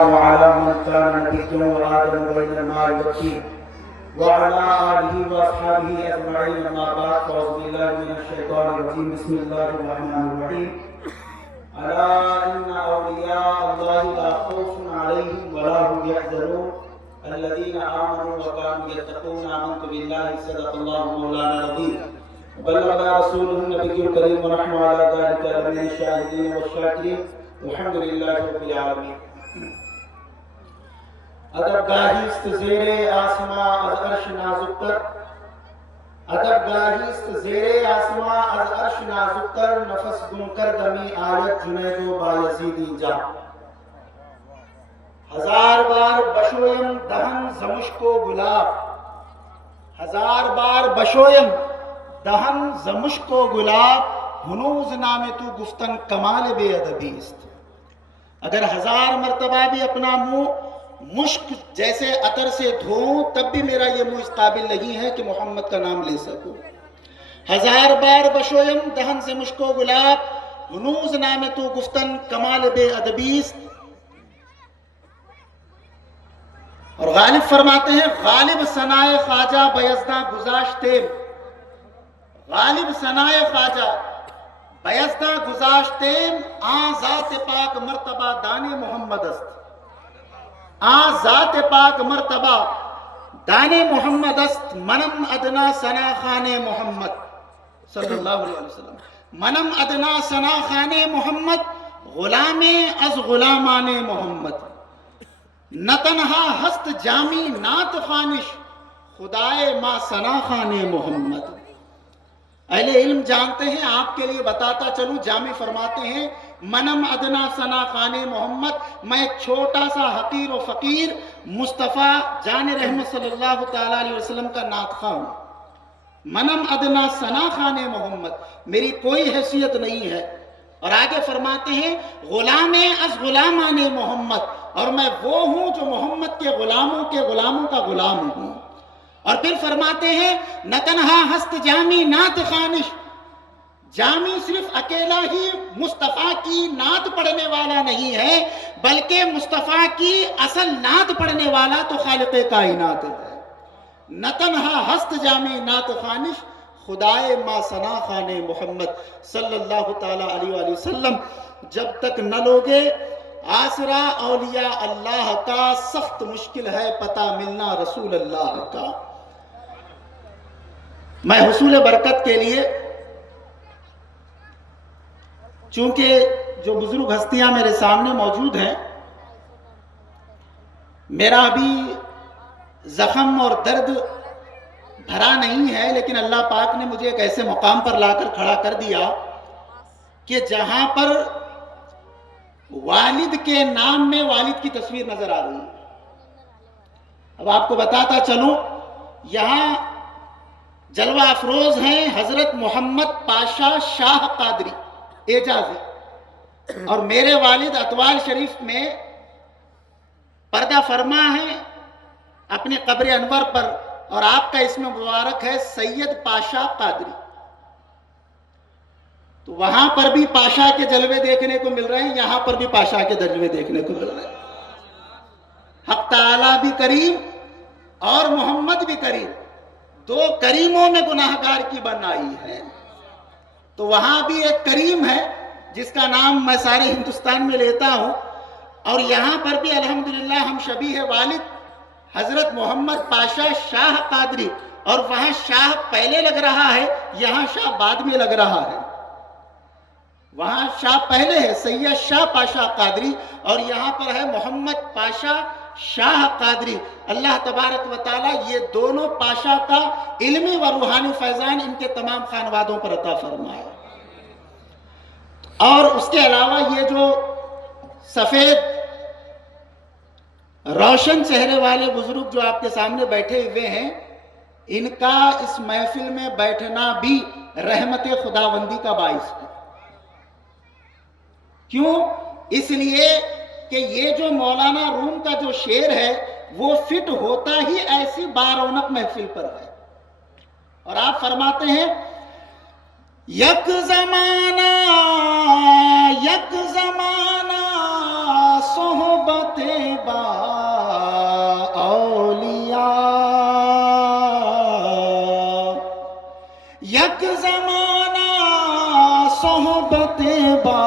وعلى من كان نبيا وآدم بين الماء والطين وعلى آله وأصحابه أجمعين أما بعد فأعوذ بالله من الشيطان الرجيم بسم الله الرحمن الرحيم ألا إن أولياء الله لا خوف عليهم ولا هم يحزنون الذين آمنوا وكانوا يتقون آمنت بالله صدق الله مولانا العظيم وبلغنا رسوله النبي الكريم ونحن على ذلك لمن الشاهدين والشاكرين والحمد لله رب العالمين. ادب گاہیست زیر آسماں از عرش نازک تر ادب گاہیست زیر آسماں از عرش نازک تر نفس گم کر دمی آیت جنید و بایزیدی جا ہزار بار بشویم دہن زمشک و گلاب ہزار بار بشویم دہن زمشک و گلاب ہنوز نام تو گفتن کمال بے ادبیست. اگر ہزار مرتبہ بھی اپنا منہ مشک جیسے عطر سے دھوؤں تب بھی میرا یہ منہ اس قابل نہیں ہے کہ محمد کا نام لے سکوں. ہزار بار بشویم دہن سے مشک و گلاب ہنوز نام تو گفتن کمال بے ادبیست. اور غالب فرماتے ہیں غالب ثنائے خواجہ بیزداں گذاشتے غالب ثنائے خواجہ بیزداں گذاشتے آن ذات پاک مرتبہ دانے محمد است. آن ذات پاک مرتبہ دانے محمد است منم ادنا ثنا خان محمد صلی اللہ علیہ وسلم منم ادنا ثنا خان محمد غلام از غلامان محمد نہ تنہا ہست جامی نات خانش خدائے ما ثنا خان محمد. اہل علم جانتے ہیں, آپ کے لیے بتاتا چلوں. جامع فرماتے ہیں منم ادنا ثنا خان محمد, میں ایک چھوٹا سا حقیر و فقیر مصطفیٰ جان رحمت صلی اللہ تعالیٰ علیہ وسلم کا نعت خواں ہوں. منم ادنا ثنا خان محمد, میری کوئی حیثیت نہیں ہے. اور آگے فرماتے ہیں غلام از غلامان محمد, اور میں وہ ہوں جو محمد کے غلاموں کا غلام ہوں. اور پھر فرماتے ہیں نہ تنہا ہست جامی نعت خانش, جامی صرف اکیلا ہی مصطفیٰ کی نعت پڑھنے والا نہیں ہے بلکہ مصطفیٰ کی اصل نعت پڑھنے والا تو خالق کائنات ہے. نہ تنہا ہست جامی نعت خانش خدائے ما ثنا خان محمد صلی اللہ تعالیٰ علیہ وآلہ وسلم. جب تک نہ لوگے آسرا اولیاء اللہ کا سخت مشکل ہے پتہ ملنا رسول اللہ کا. میں حصول برکت کے لیے, چونکہ جو بزرگ ہستیاں میرے سامنے موجود ہیں, میرا ابھی زخم اور درد بھرا نہیں ہے, لیکن اللہ پاک نے مجھے ایک ایسے مقام پر لا کر کھڑا کر دیا کہ جہاں پر والد کے نام میں والد کی تصویر نظر آ رہی ہے. اب آپ کو بتاتا چلوں, یہاں جلوہ افروز ہیں حضرت محمد پاشا شاہ قادری اعجازی, اور میرے والد اتوال شریف میں پردہ فرما ہیں اپنے قبر انور پر, اور آپ کا اسم مبارک ہے سید پاشا قادری. تو وہاں پر بھی پاشا کے جلوے دیکھنے کو مل رہے ہیں, یہاں پر بھی پاشا کے جلوے دیکھنے کو مل رہے ہیں. حق تعالیٰ بھی کریم اور محمد بھی کریم, دو کریموں میں گناہگار کی بنائی ہے. تو وہاں بھی ایک کریم ہے جس کا نام میں سارے ہندوستان میں لیتا ہوں, اور یہاں پر بھی الحمدللہ ہم شبیہ والد حضرت محمد پاشا شاہ قادری, اور وہاں شاہ پہلے لگ رہا ہے, یہاں شاہ بعد میں لگ رہا ہے. وہاں شاہ پہلے ہے سید شاہ پاشا قادری, اور یہاں پر ہے محمد پاشا شاہ قادری. اللہ تبارک و تعالی یہ دونوں پاشا کا علمی و روحانی فیضان ان کے تمام خانوادوں پر عطا فرمائے. اور اس کے علاوہ یہ جو سفید روشن چہرے والے بزرگ جو آپ کے سامنے بیٹھے ہوئے ہیں, ان کا اس محفل میں بیٹھنا بھی رحمت خداوندی کا باعث ہے. کیوں؟ اس لیے کہ یہ جو مولانا روم کا جو شعر ہے وہ فٹ ہوتا ہی ایسی بارونق محفل پر ہے. اور آپ فرماتے ہیں یک زمانہ صحبت با اولیاء، یک زمانہ صحبت با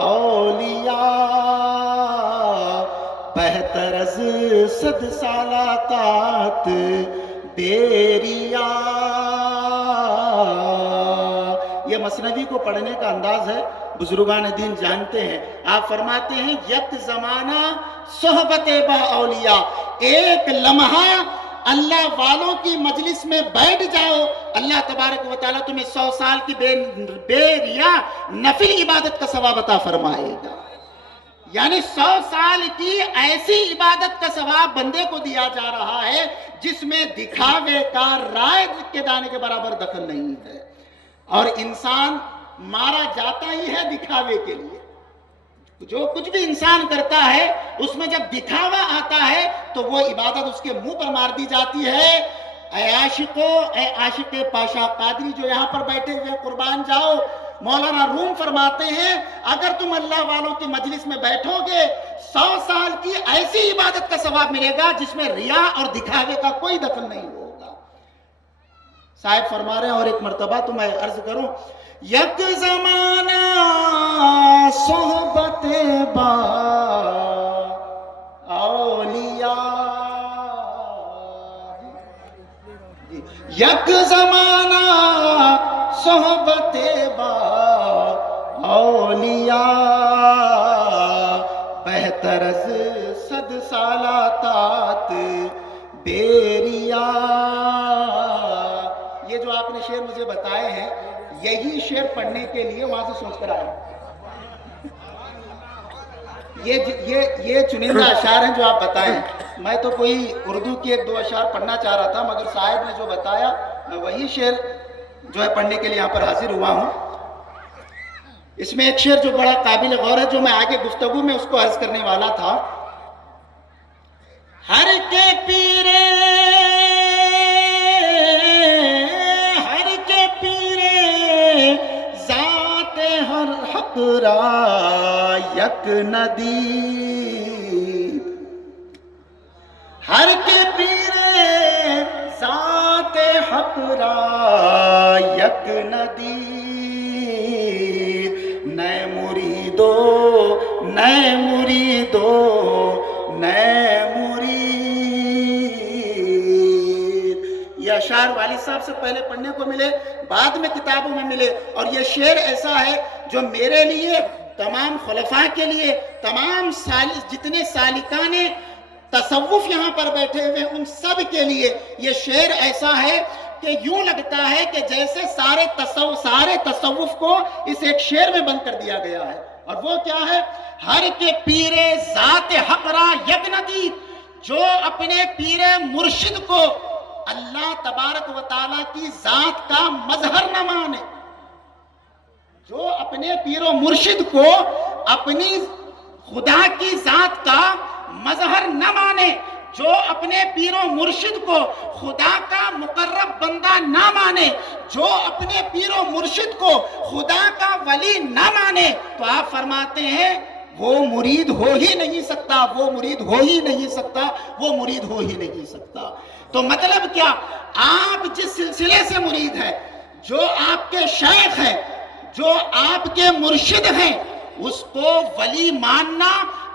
اولیاء، بہتر از 100 سالہ طاعت بیریا۔ یہ مثنوی کو پڑھنے کا انداز ہے، بزرگان دین جانتے ہیں۔ آپ فرماتے ہیں یک زمانہ صحبت با اولیاء، ایک لمحہ اللہ والوں کی مجلس میں بیٹھ جاؤ، اللہ تبارک و تعالیٰ تمہیں 100 سال کی بے ریا نفل عبادت کا ثواب عطا فرمائے گا۔ یعنی 100 سال کی ایسی عبادت کا ثواب بندے کو دیا جا رہا ہے جس میں دکھاوے کا رائے کے دانے کے برابر دخل نہیں ہے، اور انسان مارا جاتا ہی ہے دکھاوے کے لیے۔ جو کچھ بھی انسان کرتا ہے اس میں جب دکھاوا آتا ہے تو وہ عبادت اس کے منہ پر مار دی جاتی ہے۔ اے عاشقو، اے عاشق پاشا قادری جو یہاں پر بیٹھے ہوئے قربان جاؤ، مولانا روم فرماتے ہیں اگر تم اللہ والوں کی مجلس میں بیٹھو گے 100 سال کی ایسی عبادت کا ثواب ملے گا جس میں ریا اور دکھاوے کا کوئی دخل نہیں ہوگا۔ صاحب فرما رہے ہیں اور ایک مرتبہ تو میں عرض کروں، یک زمانہ صحبت با اولیاء، یک زمانہ صحبت با اولیاء، بہتر از 100 سالہ طاعت بیریا۔ یہ جو آپ نے شعر مجھے بتائے ہیں یہی شعر پڑھنے کے لیے وہاں سے سوچ کر آئے۔ یہ چنندہ اشعار ہیں جو آپ بتائیں، میں تو کوئی اردو کی 1-2 اشعار پڑھنا چاہ رہا تھا، مگر صاحب نے جو بتایا میں وہی شعر جو ہے پڑھنے کے لیے یہاں پر حاضر ہوا ہوں۔ اس میں ایک شعر جو بڑا قابل غور ہے، جو میں آگے گفتگو میں اس کو عرض کرنے والا تھا۔ ہر کے پیرے ذات ہر حق را یک ندید، ہر کے پیرے ذات حق را یک ندید، نئے مریدو نئے مریدو نئے مرید۔ یہ اشعار والد صاحب سے پہلے پڑھنے کو ملے، بعد میں کتابوں میں ملے، اور یہ شعر ایسا ہے جو میرے لیے، تمام خلفاء کے لیے، تمام جتنے سالکان تصوف یہاں پر بیٹھے ہوئے ان سب کے لیے یہ شعر ایسا ہے کہ یوں لگتا ہے کہ جیسے سارے تصوف کو اس ایک شعر میں بند کر دیا گیا ہے۔ اور وہ کیا ہے؟ ہر کے پیر ذات حق را یک ندید، جو اپنے پیر مرشد کو اللہ تبارک و تعالیٰ کی ذات کا مظہر نہ مانے، جو اپنے پیر و مرشد کو اپنی خدا کی ذات کا مظہر نہ مانے، جو اپنے پیر و مرشد کو خدا کا مقرب بندہ نہ مانے، جو اپنے پیر و مرشد کو خدا کا ولی نہ مانے، تو آپ فرماتے ہیں وہ مرید ہو ہی نہیں سکتا، وہ مرید ہو ہی نہیں سکتا، وہ مرید ہو ہی نہیں سکتا۔ تو مطلب کیا؟ آپ جس سلسلے سے مرید ہیں، جو آپ کے شیخ ہیں، جو آپ کے مرشد ہیں، اس کو ولی ماننا،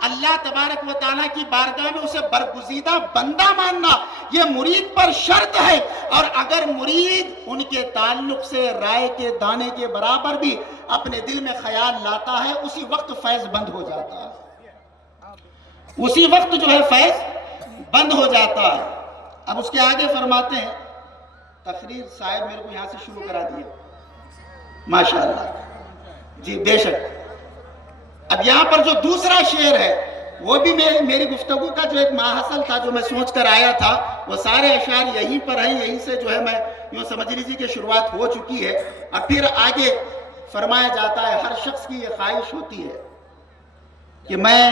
اللہ تبارک و تعالیٰ کی بارگاہ میں اسے برگزیدہ بندہ ماننا، یہ مرید پر شرط ہے۔ اور اگر مرید ان کے تعلق سے رائے کے دانے کے برابر بھی اپنے دل میں خیال لاتا ہے، اسی وقت فیض بند ہو جاتا ہے، اسی وقت جو ہے فیض بند ہو جاتا ہے۔ اب اس کے آگے فرماتے ہیں، تقریر صاحب میرے کو یہاں سے شروع کرا دیے، ماشاءاللہ جی بے شک۔ اب یہاں پر جو دوسرا شعر ہے وہ بھی میری گفتگو کا جو ایک ماحصل تھا، جو میں سوچ کر آیا تھا، وہ سارے اشعار یہیں پر ہیں، یہیں سے جو ہے میں یوں سمجھ لیجیے کہ شروعات ہو چکی ہے۔ اب پھر آگے فرمایا جاتا ہے، ہر شخص کی یہ خواہش ہوتی ہے کہ میں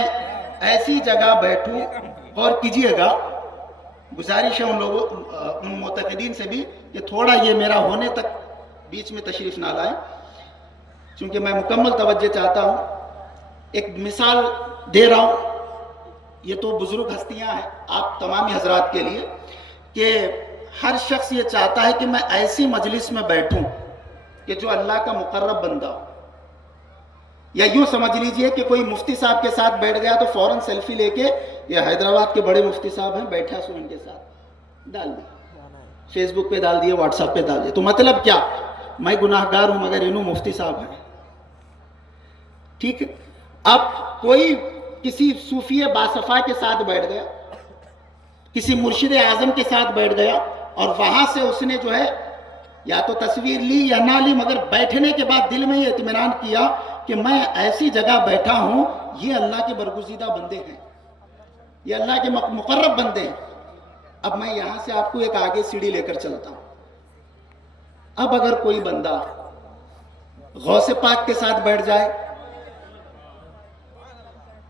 ایسی جگہ بیٹھوں، اور کیجئے گا گزارش ہے ان لوگوں ان معتقدین سے بھی کہ تھوڑا یہ میرا ہونے تک بیچ میں تشریف نہ لائیں، چونکہ میں مکمل توجہ چاہتا ہوں۔ ایک مثال دے رہا ہوں، یہ تو بزرگ ہستیاں ہیں آپ تمامی حضرات کے لیے کہ ہر شخص یہ چاہتا ہے کہ میں ایسی مجلس میں بیٹھوں کہ جو اللہ کا مقرب بندہ ہو. یا یوں سمجھ لیجئے کہ کوئی مفتی صاحب کے ساتھ بیٹھ گیا تو فوراً سیلفی لے کے یہ حیدرآباد کے بڑے مفتی صاحب ہیں بیٹھا سو ان کے ساتھ ڈال دی, فیس بک پہ ڈال دیے, واٹس ایپ پہ ڈال دیے. تو مطلب کیا, میں گناہ گار ہوں مگر انہوں مفتی صاحب ہیں. ٹھیک ہے, اب کوئی کسی صوفی باصفا کے ساتھ بیٹھ گیا, کسی مرشد اعظم کے ساتھ بیٹھ گیا اور وہاں سے اس نے جو ہے یا تو تصویر لی یا نہ لی, مگر بیٹھنے کے بعد دل میں یہ اطمینان کیا کہ میں ایسی جگہ بیٹھا ہوں, یہ اللہ کے برگزیدہ بندے ہیں, یہ اللہ کے مقرب بندے ہیں. اب میں یہاں سے آپ کو ایک آگے سیڑھی لے کر چلتا ہوں. اب اگر کوئی بندہ غوث پاک کے ساتھ بیٹھ جائے,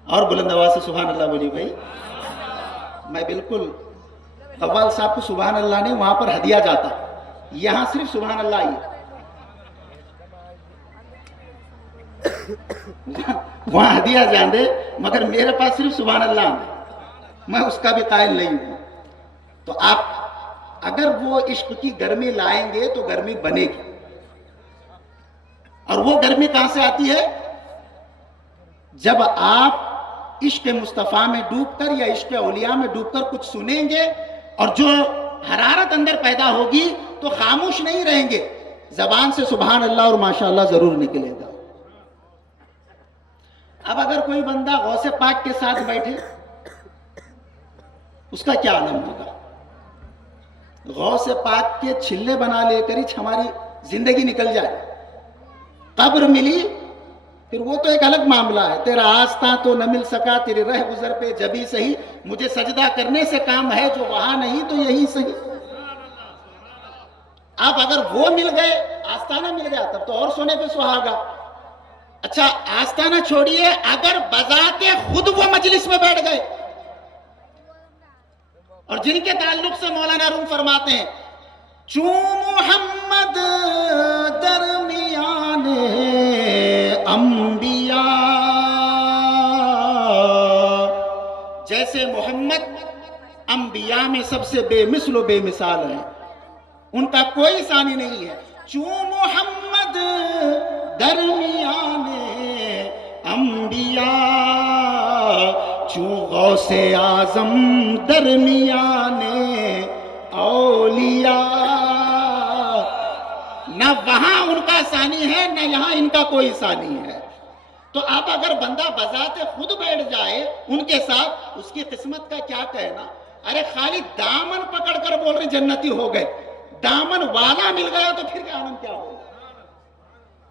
اور بلند آواز سے سبحان اللہ بولی بھائی, میں بالکل قوال صاحب کو سبحان اللہ نہیں, وہاں پر ہدیہ جاتا, یہاں صرف سبحان اللہ ہی, وہاں ہدیہ جان دے مگر میرے پاس صرف سبحان اللہ ہے, میں اس کا بھی قائل نہیں ہوں. تو آپ اگر وہ عشق کی گرمی لائیں گے تو گرمی بنے گی, اور وہ گرمی کہاں سے آتی ہے, جب آپ عشق مصطفیٰ میں ڈوب کر یا عشق اولیاء میں ڈوب کر کچھ سنیں گے اور جو حرارت اندر پیدا ہوگی تو خاموش نہیں رہیں گے, زبان سے سبحان اللہ اور ماشاءاللہ ضرور نکلے گا. اب اگر کوئی بندہ غوث پاک کے ساتھ بیٹھے, اس کا کیا عالم ہوگا. غوث پاک کے چھلے بنا لے کر ہی ہماری زندگی نکل جائے, قبر ملی پھر وہ تو ایک الگ معاملہ ہے. تیرا آستاں تو نہ مل سکا, تیرے رہ گزر پہ جبھی صحیح, مجھے سجدہ کرنے سے کام ہے, جو وہاں نہیں تو یہی صحیح. اب اگر وہ مل گئے, آستانہ مل گیا, تب تو اور سونے پہ سہاگا. اچھا آستانہ چھوڑیے, اگر بذات خود وہ مجلس میں بیٹھ گئے, اور جن کے تعلق سے مولانا روم فرماتے ہیں چوں محمد درمیان انبیاء, جیسے محمد انبیاء میں سب سے بے مثل و بے مثال ہیں, ان کا کوئی ثانی نہیں ہے. چوں محمد درمیان انبیاء, چوں غوث اعظم درمیان اولیاء. نہ وہاں ان کا ثانی ہے نہ یہاں ان کا کوئی ثانی ہے. تو اب اگر بندہ بذات خود بیٹھ جائے ان کے ساتھ, اس کی قسمت کا کیا کہنا. ارے خالی دامن پکڑ کر بول رہے جنتی ہو گئے, دامن والا مل گیا تو پھر کیا عالم کیا ہوگا.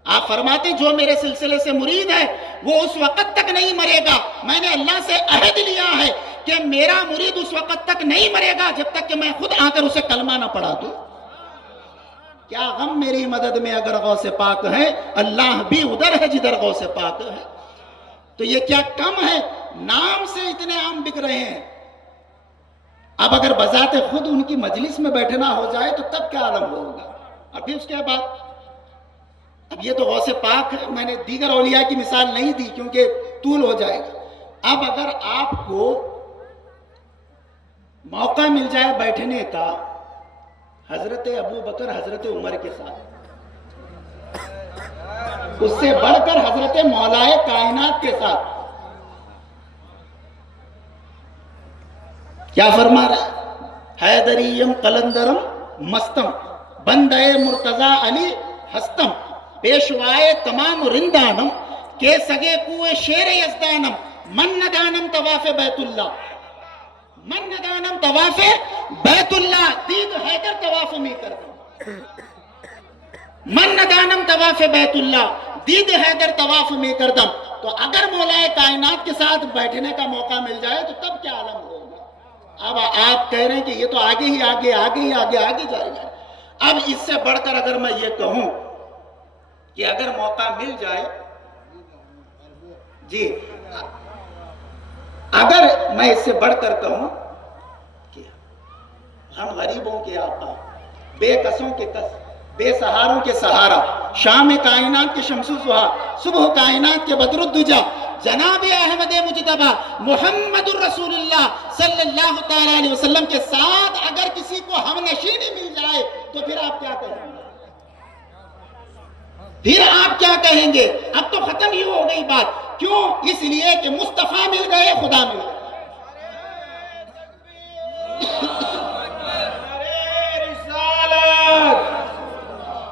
آپ فرماتے جو میرے سلسلے سے مرید ہے وہ اس وقت تک نہیں مرے گا, میں نے اللہ سے عہد لیا ہے کہ میرا مرید اس وقت تک نہیں مرے گا جب تک کہ میں خود آ کر اسے کلمہ نہ پڑھا دوں. کیا غم میری مدد میں اگر غوث پاک ہے, اللہ بھی ادھر ہے جدھر غوث پاک ہے. تو یہ کیا کم ہے, نام سے اتنے عام بک رہے ہیں. اب اگر بذات خود ان کی مجلس میں بیٹھنا ہو جائے تو تب کیا عالم ہوگا. ابھی اس کے بعد اب یہ تو غوث پاک ہے, میں نے دیگر اولیاء کی مثال نہیں دی کیونکہ طول ہو جائے گا. اب اگر آپ کو موقع مل جائے بیٹھنے کا حضرت ابو بکر حضرت عمر کے ساتھ, اس سے بڑھ کر حضرت مولائے کائنات کے ساتھ, کیا فرما رہا ہے, حیدریم قلندرم مستم بندے مرتضی علی ہستم, پیشوائے تمام رندانم کے سگے کوئے شیر یزدانم, من ندانم طواف بیت اللہ, من ندانم طواف بیت اللہ, دید حیدر طواف میں کردم, من ندانم طواف بیت اللہ, دید حیدر طواف میں کردم. تو اگر مولا کائنات کے ساتھ بیٹھنے کا موقع مل جائے تو تب کیا عالم ہوگا. اب آپ کہہ رہے ہیں کہ یہ تو آگے ہی آگے آگے ہی آگے آگے جائے گا. اب اس سے بڑھ کر اگر میں یہ کہوں کہ اگر موقع مل جائے, جی اگر میں اس سے بڑھ کر کہوں کہ ہم غریبوں کے آقا, بے کسوں کے کس, بے سہاروں کے سہارا, شام کائنات کے شمس و ضحیٰ, صبح کائنات کے بدر الدجا, جناب احمد مجتبی محمد الرسول اللہ صلی اللہ تعالیٰ علیہ وسلم کے ساتھ اگر کسی کو ہم نشینی مل جائے تو پھر آپ کیا کہیں گے؟ پھر آپ کیا کہیں گے؟ اب تو ختم ہی ہو گئی بات. کیوں؟ اس لیے کہ مصطفیٰ مل گئے، خدا مل گئے.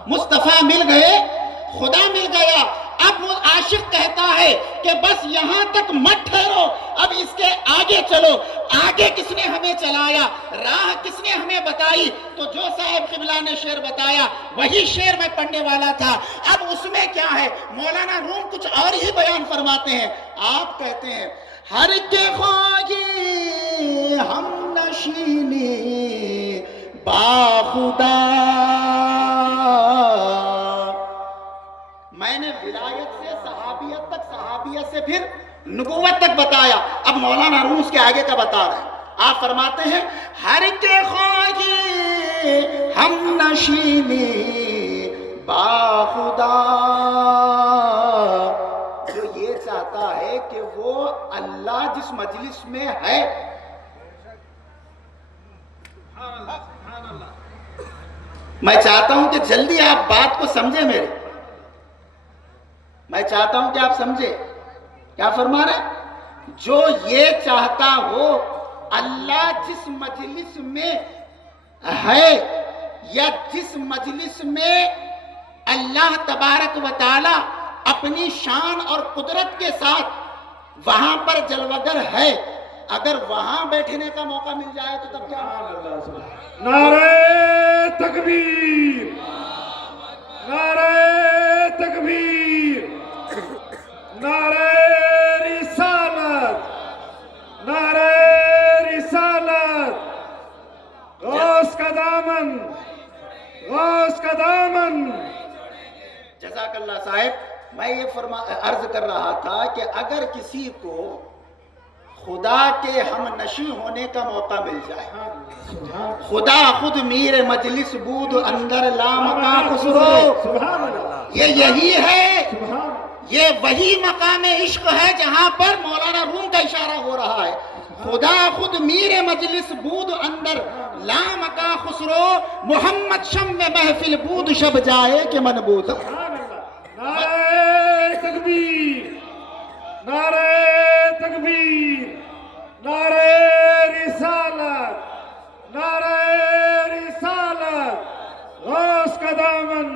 مصطفیٰ مل گئے، خدا مل گیا. اب وہ عاشق کہتا ہے کہ بس یہاں تک مت ٹھہرو، اب اس کے آگے چلو. آگے کس نے ہمیں چلایا، راہ کس نے ہمیں بتائی؟ تو جو صاحب قبلہ نے شعر بتایا وہی شعر میں پڑھنے والا تھا. اب اس میں کیا ہے؟ مولانا روم کچھ اور ہی بیان فرماتے ہیں. آپ کہتے ہیں ہر کے خواہی ہم نشینی باخدا. میں نے ولایت سے صحابیت تک، صحابیت سے پھر نبوت تک بتایا. اب مولانا روم اس کے آگے کا بتا رہے ہیں. آپ فرماتے ہیں ہر کے خواہی ہم نشینی باخدا، جو یہ چاہتا ہے کہ وہ اللہ جس مجلس میں ہے، میں چاہتا ہوں کہ جلدی آپ بات کو سمجھیں میرے، میں چاہتا ہوں کہ آپ سمجھیں. کیا فرما رہے ہیں؟ جو یہ چاہتا ہو اللہ جس مجلس میں ہے، یا جس مجلس میں اللہ تبارک و تعالی اپنی شان اور قدرت کے ساتھ وہاں پر جلوگر ہے، اگر وہاں بیٹھنے کا موقع مل جائے تو تب کیا؟ نعرہ تکبیر، نعرہ تکبیر، نعرہ رسالت، نعرہ رسالت، غوث کا دامن، غوث کا دامن. جزاک اللہ صاحب. میں یہ عرض کر رہا تھا کہ اگر کسی کو خدا کے ہم نشیں ہونے کا موقع مل جائے، خدا خود میر مجلس بود اندر لامکاں خسرو، یہ یہی ہے، یہ وہی مقام عشق ہے جہاں پر مولانا روم کا اشارہ ہو رہا ہے. خدا خود میر مجلس بود اندر لامکاں خسرو، محمد شم محفل بود شب جائے کہ من بود. نعرہ تکبیر، نعرہ تکبیر، نعرہ رسالت، نعرہ رسالت، غوث کا دامن،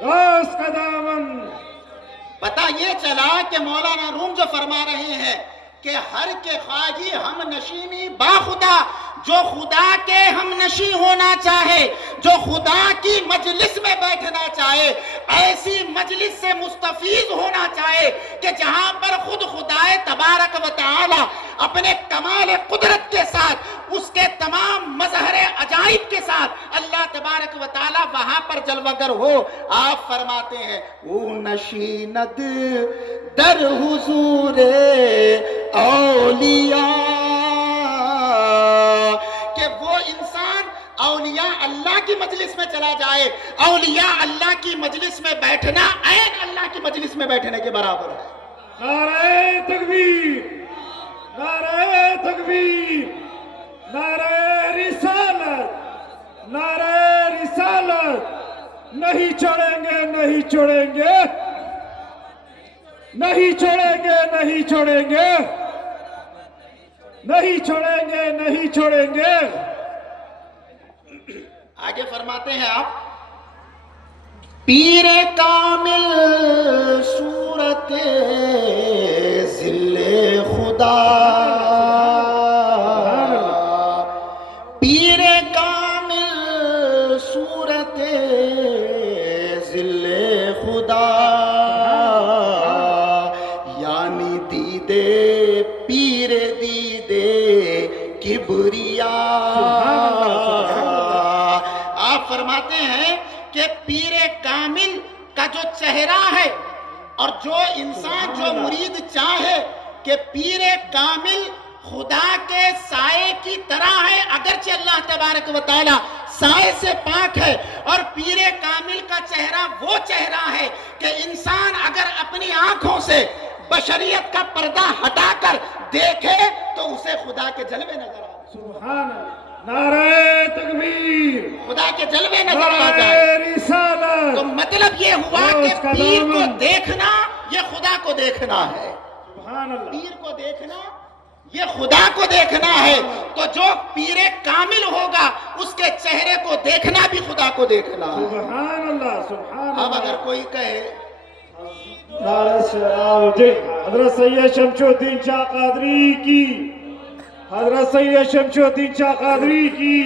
غوث کا دامن. پتہ یہ چلا کہ مولانا روم جو فرما رہے ہیں کہ ہر کے خواہی ہم نشینی با خدا، جو خدا کے ہم نشیں ہونا چاہے، جو خدا کی مجلس میں بیٹھنا چاہے، ایسی مجلس سے مستفیض ہونا چاہے کہ جہاں پر خود خدائے تبارک و تعالی اپنے کمال قدرت کے ساتھ، اس کے تمام مظہر عجائب کے ساتھ اللہ تبارک و تعالی وہاں پر جلوگر ہو. آپ فرماتے ہیں او نشیند در حضور اولیاء، کہ وہ انسان اولیاء اللہ کی مجلس میں چلا جائے. اولیاء اللہ کی مجلس میں بیٹھنا عین اللہ کی مجلس میں بیٹھنے کے برابر ہے. نعرہ تکبیر، نعرہ تکبیر، نعرہ رسالت، نعرہ رسالت. نہیں چھوڑیں گے، نہیں چھوڑیں گے، نہیں چھوڑیں گے، نہیں چھوڑیں گے، نہیں چھوڑیں گے، نہیں چھوڑیں گے. آگے فرماتے ہیں آپ پیر کامل صورت ذل خدا، پیر کامل صورت ذل خدا، یعنی دیدے پیر دیدے کبریا. آپ فرماتے ہیں کہ پیر کامل کا جو چہرہ ہے، اور جو انسان جو مرید چاہے کہ پیر کامل خدا کے سائے کی طرح ہے، اگرچہ اللہ تبارک و تعالی سائے سے پاک ہے، اور پیر کامل کا چہرہ وہ چہرہ ہے کہ انسان اگر اپنی آنکھوں سے بشریت کا پردہ ہٹا کر دیکھے تو اسے خدا کے جلوے نظر آ جائیں. سبحان اللہ. نعرہ تکبیر. خدا کے جلوے نظر آ جائیں. نعرہ رسالت. تو مطلب یہ ہوا کہ پیر کو دیکھنا یہ خدا کو دیکھنا ہے. سبحان اللہ. پیر کو دیکھنا یہ خدا کو دیکھنا ہے. تو جو پیر کامل ہوگا اس کے چہرے کو دیکھنا بھی خدا کو دیکھنا ہے. سبحان اللہ. سبحان اللہ. اب اگر کوئی کہے نعرہ شہادت حضرت سید شمس الدین شاہ قادری کی، حضرت سید شمس الدین شاہ قادری کی،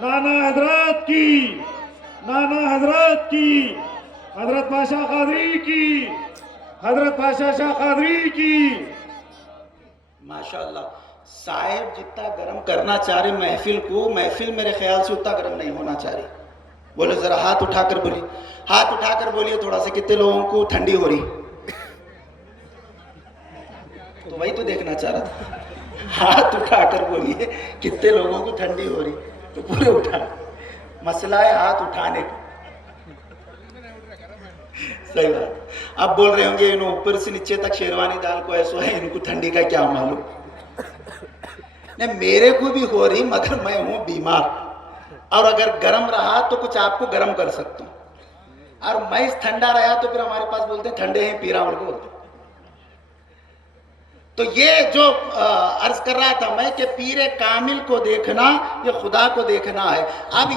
نانا حضرات کی، نانا حضرات کی، حضرت پاشا قادری کی، حضرت پاشا شاہ قادری کی. ماشاءاللہ صاحب جتنا گرم کرنا چاہ رہے محفل کو، محفل میرے خیال سے اتنا گرم نہیں ہونا چاہ رہی. بولے ذرا ہاتھ اٹھا کر بولیے، ہاتھ اٹھا کر بولیے تھوڑا سا کتنے لوگوں کو ٹھنڈی ہو رہی. تو وہی تو دیکھنا چاہ رہا تھا. ہاتھ اٹھا کر بولیے کتنے لوگوں کو ٹھنڈی ہو رہی. تو پورے اٹھا. مسئلہ ہے ہاتھ اٹھانے کا. صحیح بات. اب بول رہے ہوں گے انہوں اوپر سے نیچے تک شیروانی دال کو ایسو ہے، ان کو ٹھنڈی کا کیا معلوم. نہیں میرے کو بھی ہو رہی مگر میں ہوں بیمار، اور اگر گرم رہا تو کچھ آپ کو گرم کر سکتا ہوں، اور میں ٹھنڈا رہا تو پھر ہمارے پاس بولتے ہیں ٹھنڈے ہیں پیراول کو بولتے ہیں. تو یہ جو عرض کر رہا تھا میں کہ پیر کامل کو دیکھنا یہ خدا کو دیکھنا ہے. اب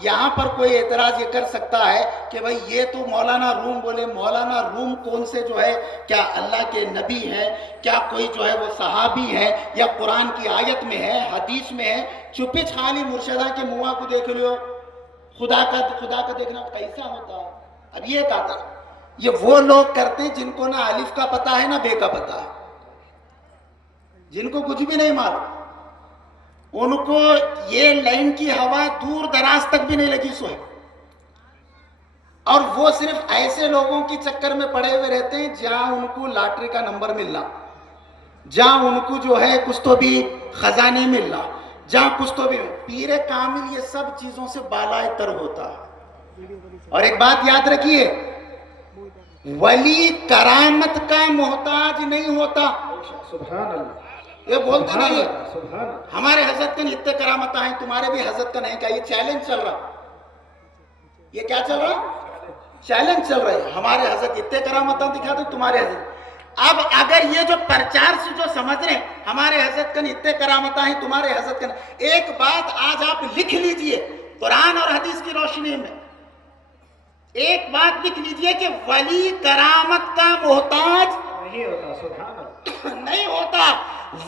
یہاں پر کوئی اعتراض یہ کر سکتا ہے کہ بھئی یہ تو مولانا روم بولے. مولانا روم کون سے جو ہے، کیا اللہ کے نبی ہے، کیا کوئی جو ہے وہ صحابی ہے، یا قرآن کی آیت میں ہے، حدیث میں ہے. چپچ خالی مرشدہ کے منہ کو دیکھ لیو. خدا کا دیکھنا کیسا ہوتا ہے. اب یہ کہتا یہ وہ لوگ کرتے ہیں جن کو نہ الف کا پتہ ہے نہ بے کا پتہ ہے، جن کو کچھ بھی نہیں معلوم. ان کو یہ لائن کی ہوا دور دراز تک بھی نہیں لگی سو ہے. اور وہ صرف ایسے لوگوں کی چکر میں پڑے ہوئے رہتے ہیں جہاں ان کو لاٹری کا نمبر ملنا، جہاں ان کو جو ہے کچھ تو بھی خزانے ملنا، جہاں کچھ تو بھی. پیر کامل یہ سب چیزوں سے بالائے تر ہوتا ہے. اور ایک بات یاد رکھیے، ولی کرامت کا محتاج نہیں ہوتا. سبحان اللہ. یہ بولتے نہیں سبحان اللہ. ہمارے حضرت کے اتنے کرامت ہیں تمہارے بھی حضرت کا نہیں. کیا یہ چیلنج چل رہا؟ یہ کیا چل رہا؟ چیلنج چل رہا ہے. ہمارے حضرت اتنے کرامت دکھاتے تمہارے حضرت. اب اگر یہ جو پرچار سے جو سمجھ رہے ہیں ہمارے حضرت کا اتنے کرامت ہیں تمہارے حضرت کا نہیں، ایک بات آج آپ لکھ لیجئے قرآن اور حدیث کی روشنی میں، ایک بات لکھ لیجئے کہ ولی کرامت کا محتاج نہیں ہوتا. سبحان اللہ. نہیں ہوتا.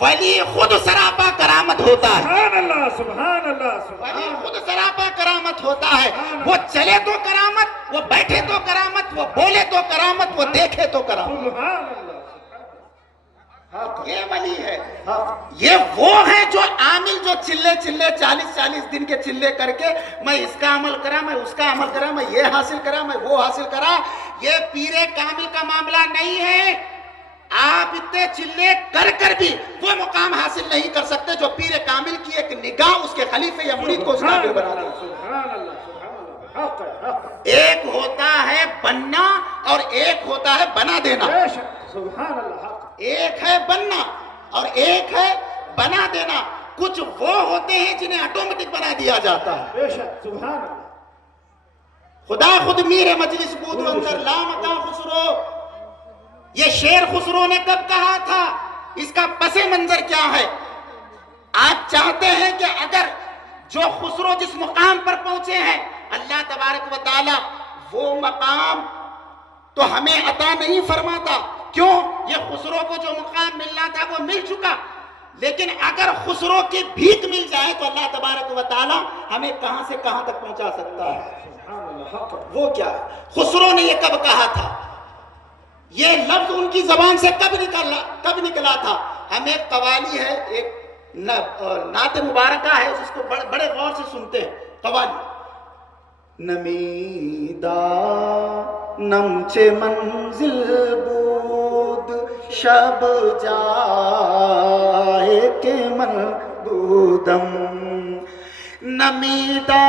ولی خود سراپا کرامت ہوتا ہے. سبحان اللہ. سبحان اللہ. ولی خود سراپا کرامت ہوتا ہے. وہ چلے تو کرامت، وہ بیٹھے تو کرامت، وہ بولے تو کرامت، وہ دیکھے تو کرامت. سبحان اللہ. یہ ولی ہے. یہ وہ ہے جو عامل جو چلے 40 دن کے چلے کر کے میں اس کا عمل کرا، میں اس کا عمل کرا، میں یہ حاصل کرا، میں وہ حاصل کرا. یہ پیر کامل کا معاملہ نہیں ہے. آپ اتنے چلے کر کر بھی وہ مقام حاصل نہیں کر سکتے جو پیر کامل کی ایک نگاہ اس کے خلیفے یا مرید کو اس قابل بنا دے. سبحان اللہ. سبحان اللہ. حق ہے. حق ہے. ایک ہوتا ہے بننا اور ایک ہوتا ہے بنا دینا. بے شک. سبحان اللہ. حق. ایک ہے بننا اور ایک ہے بنا دینا. کچھ وہ ہوتے ہیں جنہیں آٹومیٹک بنا دیا جاتا ہے. بے شک. سبحان اللہ. خدا خود میر مجلس بود اندر لا مکان خسرو. یہ شعر خسرو نے کب کہا تھا؟ اس کا پس منظر کیا ہے؟ آپ چاہتے ہیں کہ اگر جو خسرو جس مقام پر پہنچے ہیں اللہ تبارک و تعالی وہ مقام تو ہمیں عطا نہیں فرماتا. کیوں؟ یہ خسرو کو جو مقام ملنا تھا وہ مل چکا. لیکن اگر خسرو کی بھیک مل جائے تو اللہ تبارک و تعالی ہمیں کہاں سے کہاں تک پہنچا سکتا ہے. وہ کیا ہے؟ خسرو نے یہ کب کہا تھا؟ یہ لفظ ان کی زبان سے کب نکلا تھا؟ ہمیں قوالی ہے، ایک نعت مبارکہ ہے، اس کو بڑے غور سے سنتے ہیں. قوالی نمیدہ نمچے منزل بود شب جائے کے من بودم. نمیدہ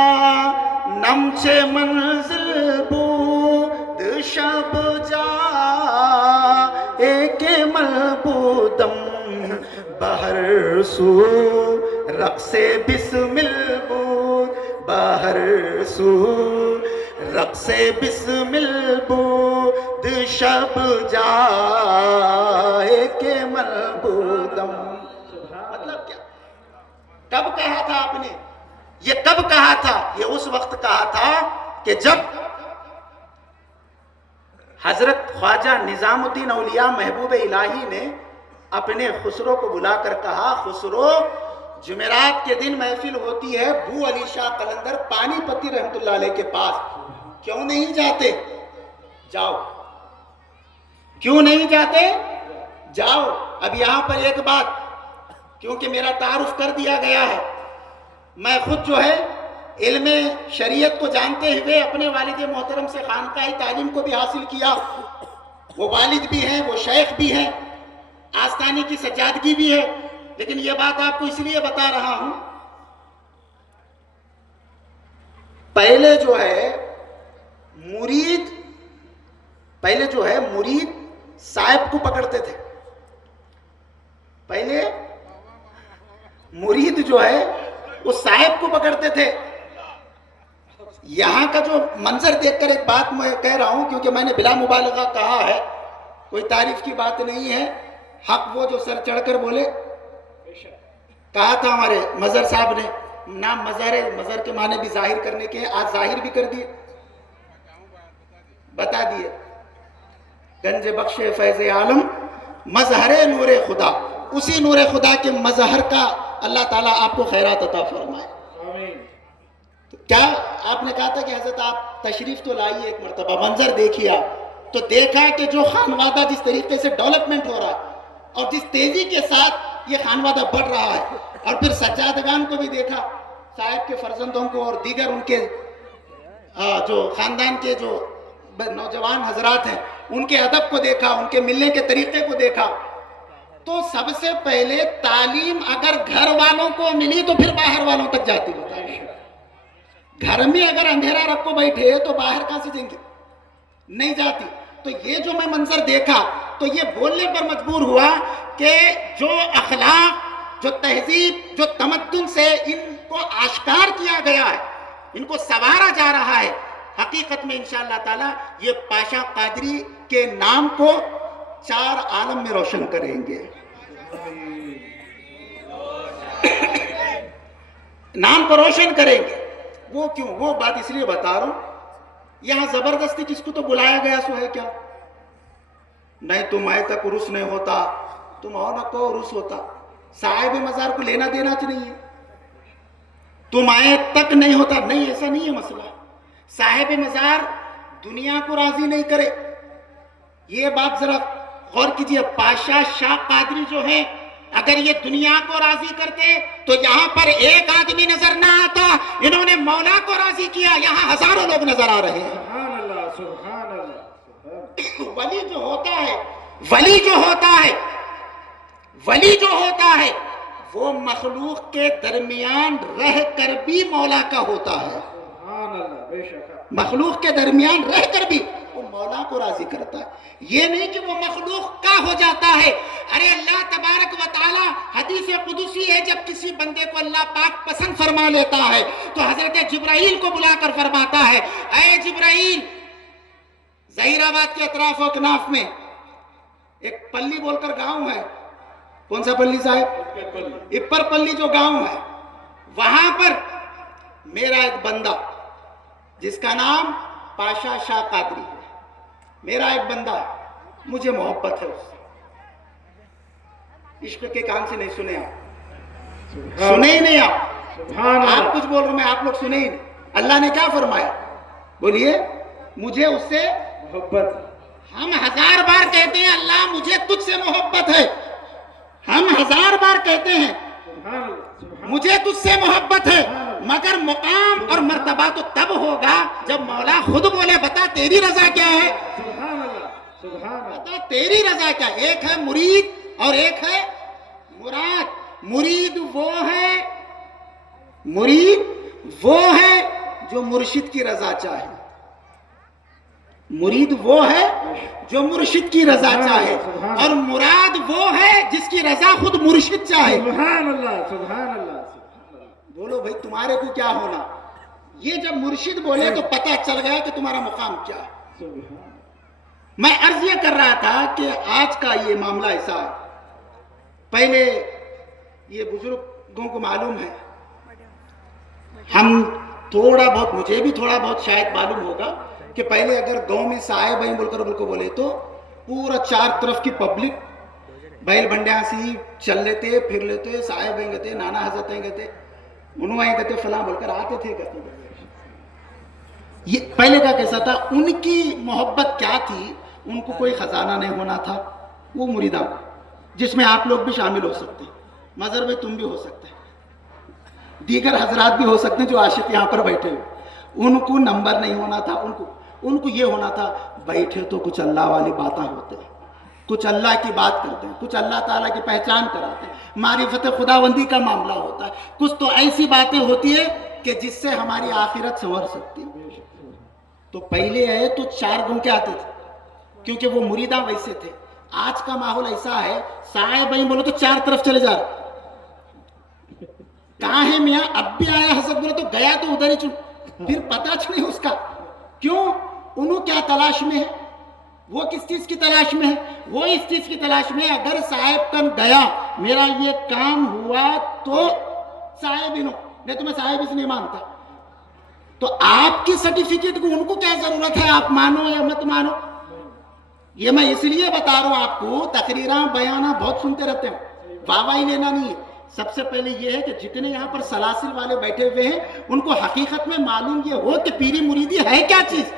نمچے منزل بود شب جائے ملبودم بہر سو رقص بسمل بود بہر سو رقص بسمل بود شب جائے کہ ملبودم. مطلب کیا؟ کب کہا تھا آپ نے؟ یہ کب کہا تھا؟ یہ اس وقت کہا تھا کہ جب حضرت خواجہ نظام الدین اولیاء محبوب الہی نے اپنے خسرو کو بلا کر کہا، خسرو جمعرات کے دن محفل ہوتی ہے بو علی شاہ قلندر پانی پتی رحمت اللہ علیہ کے پاس، کیوں نہیں جاتے؟ جاؤ. کیوں نہیں جاتے؟ جاؤ. اب یہاں پر ایک بات، کیونکہ میرا تعارف کر دیا گیا ہے، میں خود جو ہے علم شریعت کو جانتے ہوئے اپنے والد محترم سے خانقاہی تعلیم کو بھی حاصل کیا. وہ والد بھی ہیں، وہ شیخ بھی ہیں، آستانے کی سجادگی بھی ہے. لیکن یہ بات آپ کو اس لیے بتا رہا ہوں، پہلے جو ہے مرید صاحب کو پکڑتے تھے. پہلے مرید جو ہے وہ صاحب کو پکڑتے تھے. یہاں کا جو منظر دیکھ کر ایک بات میں کہہ رہا ہوں، کیونکہ میں نے بلا مبالغہ کہا ہے، کوئی تعریف کی بات نہیں ہے. حق وہ جو سر چڑھ کر بولے. کہا تھا ہمارے مظہر صاحب نے، نام مظہر ہے، مظہر کے معنی بھی ظاہر کرنے کے ہیں، آج ظاہر بھی کر دیے، بتا دیے. گنج بخش فیض عالم مظہر نور خدا، اسی نور خدا کے مظہر کا اللہ تعالیٰ آپ کو خیرات عطا فرمائے. کیا آپ نے کہا تھا کہ حضرت آپ تشریف تو لائیے، ایک مرتبہ منظر دیکھیے آپ، تو دیکھا کہ جو خانوادہ جس طریقے سے ڈیولپمنٹ ہو رہا ہے اور جس تیزی کے ساتھ یہ خانوادہ بڑھ رہا ہے، اور پھر سجادگان کو بھی دیکھا، صاحب کے فرزندوں کو اور دیگر ان کے جو خاندان کے جو نوجوان حضرات ہیں ان کے ادب کو دیکھا، ان کے ملنے کے طریقے کو دیکھا. تو سب سے پہلے تعلیم اگر گھر والوں کو ملی تو پھر باہر والوں تک جاتی ہوتا ہے. گھر میں اگر اندھیرا رکھو بیٹھے تو باہر کہاں سے جائیں گے؟ نہیں جاتی. تو یہ جو میں منظر دیکھا تو یہ بولنے پر مجبور ہوا کہ جو اخلاق، جو تہذیب، جو تمدن سے ان کو آشکار کیا گیا ہے، ان کو سنوارا جا رہا ہے، حقیقت میں انشاءاللہ تعالی یہ پاشا قادری کے نام کو 4 عالم میں روشن کریں گے. نام کو روشن کریں گے. وہ کیوں؟ وہ بات اس لیے بتا رہا ہوں، یہاں زبردستی کس کو تو بلایا گیا سو ہے کیا؟ نہیں تم آئے تک عرس نہیں ہوتا، تم اور نہ کو عرس ہوتا. صاحب مزار کو لینا دینا چ نہیں ہے، تم آئے تک نہیں ہوتا. نہیں، ایسا نہیں ہے مسئلہ. صاحب مزار دنیا کو راضی نہیں کرے، یہ بات ذرا غور کیجئے. پاشا شاہ قادری جو ہیں اگر یہ دنیا کو راضی کرتے تو یہاں پر ایک آدمی نظر نہ آتا. انہوں نے مولا کو راضی کیا، یہاں ہزاروں لوگ نظر آ رہے ہیں. سبحان اللہ، سبحان اللہ. ولی جو ہوتا ہے وہ مخلوق کے درمیان رہ کر بھی مولا کا ہوتا ہے. سبحان اللہ، بے شک. مخلوق کے درمیان رہ کر بھی وہ مولا کو راضی کرتا ہے. یہ نہیں کہ وہ مخلوق کا ہو جاتا ہے. ارے اللہ تبارک و تعالی حدیث قدسی ہے، جب کسی بندے کو اللہ پاک پسند فرما لیتا ہے تو حضرت جبرائیل کو بلا کر فرماتا ہے، اے جبرائیل، ظہیر آباد کے اطراف و اکناف میں ایک پلی بول کر گاؤں ہے. کون سا پلی صاحب؟ اپر پلی جو گاؤں ہے، وہاں پر میرا ایک بندہ جس کا نام پاشا شاہ قادری ہے، میرا ایک بندہ، مجھے محبت ہے اس سے. عشق کے کان سے نہیں سنے آپ، سنے ہی نہیں آپ. آپ کچھ بول رہے، میں آپ لوگ سنے ہی نہیں. اللہ نے کیا فرمایا؟ بولیے. مجھے اس سے محبت. ہم 1000 بار کہتے ہیں اللہ مجھے تجھ سے محبت ہے. ہم 1000 بار کہتے ہیں مجھے تجھ سے محبت ہے، مگر مقام اور مرتبہ تو تب ہوگا جب مولا خود بولے بتا تیری رضا کیا ہے. سبحان اللہ، سبحان اللہ. بتا تیری رضا کیا ہے. ایک ہے مرید اور ایک ہے مراد. مرید وہ ہے جو مرشد کی رضا چاہے. مرید وہ ہے جو مرشد کی رضا چاہے اور مراد وہ ہے جس کی رضا خود مرشد چاہے. سبحان اللہ سبحان اللہ. بولو بھائی تمہارے کو کیا ہونا. یہ جب مرشد بولے تو پتہ چل گیا کہ تمہارا مقام کیا ہے. میں عرض یہ کر رہا تھا کہ آج کا یہ معاملہ ایسا ہے. پہلے یہ بزرگوں کو معلوم ہے, ہم تھوڑا بہت, مجھے بھی تھوڑا بہت شاید معلوم ہوگا کہ پہلے اگر گاؤں میں سائے بھائی بول کر کو بولے تو پورا چار طرف کی پبلک بیل بنڈیاں سی چل لیتے پھر لیتے, سائے بھائی گتے, نانا حضرت گتے, انوائیں گتے, فلاں بول کر آتے تھے گتے. یہ پہلے کا کیسا تھا, ان کی محبت کیا تھی, ان کو کوئی خزانہ نہیں ہونا تھا. وہ مریداں جس میں آپ لوگ بھی شامل ہو سکتے ہیں, مظہر میں تم بھی ہو سکتے ہیں, دیگر حضرات بھی ہو سکتے ہیں جو عاشق یہاں پر بیٹھے ہوئے. ان کو نمبر نہیں ہونا تھا, ان کو یہ ہونا تھا بیٹھے تو کچھ اللہ والی باتیں ہوتے ہیں, کچھ اللہ کی بات کرتے ہیں, کچھ اللہ تعالیٰ کی پہچان کراتے ہیں, معرفت خداوندی کا معاملہ ہوتا ہے, کچھ تو ایسی باتیں ہوتی ہے کہ جس سے ہماری آخرت سنور سکتی ہے. تو پہلے ہے تو چار گھوم کے آتے تھے کیونکہ وہ مریداں ویسے تھے. آج کا ماحول ایسا ہے, سائے بھائی بولو تو چار طرف چلے جا رہے. کہاں ہے میاں, اب بھی آیا حضرت بولو تو گیا تو ادھر ہی چل, پھر پتا چلے اس کا. کیوں, انہوں کیا تلاش میں ہے, وہ کس چیز کی تلاش میں ہے, وہ اس چیز کی تلاش میں ہے اگر صاحب کن گیا میرا یہ کام ہوا تو صاحب ہی نو, نہیں تو میں صاحب اس نہیں مانتا. تو آپ کی سرٹیفکیٹ کو ان کو کیا ضرورت ہے, آپ مانو یا مت مانو. یہ میں اس لیے بتا رہا ہوں آپ کو, تقریراں بیانہ بہت سنتے رہتے ہیں, واہ واہی لینا نہیں ہے. سب سے پہلے یہ ہے کہ جتنے یہاں پر سلاسل والے بیٹھے ہوئے ہیں ان کو حقیقت میں معلوم یہ ہو کہ پیری مریدی ہے کیا چیز.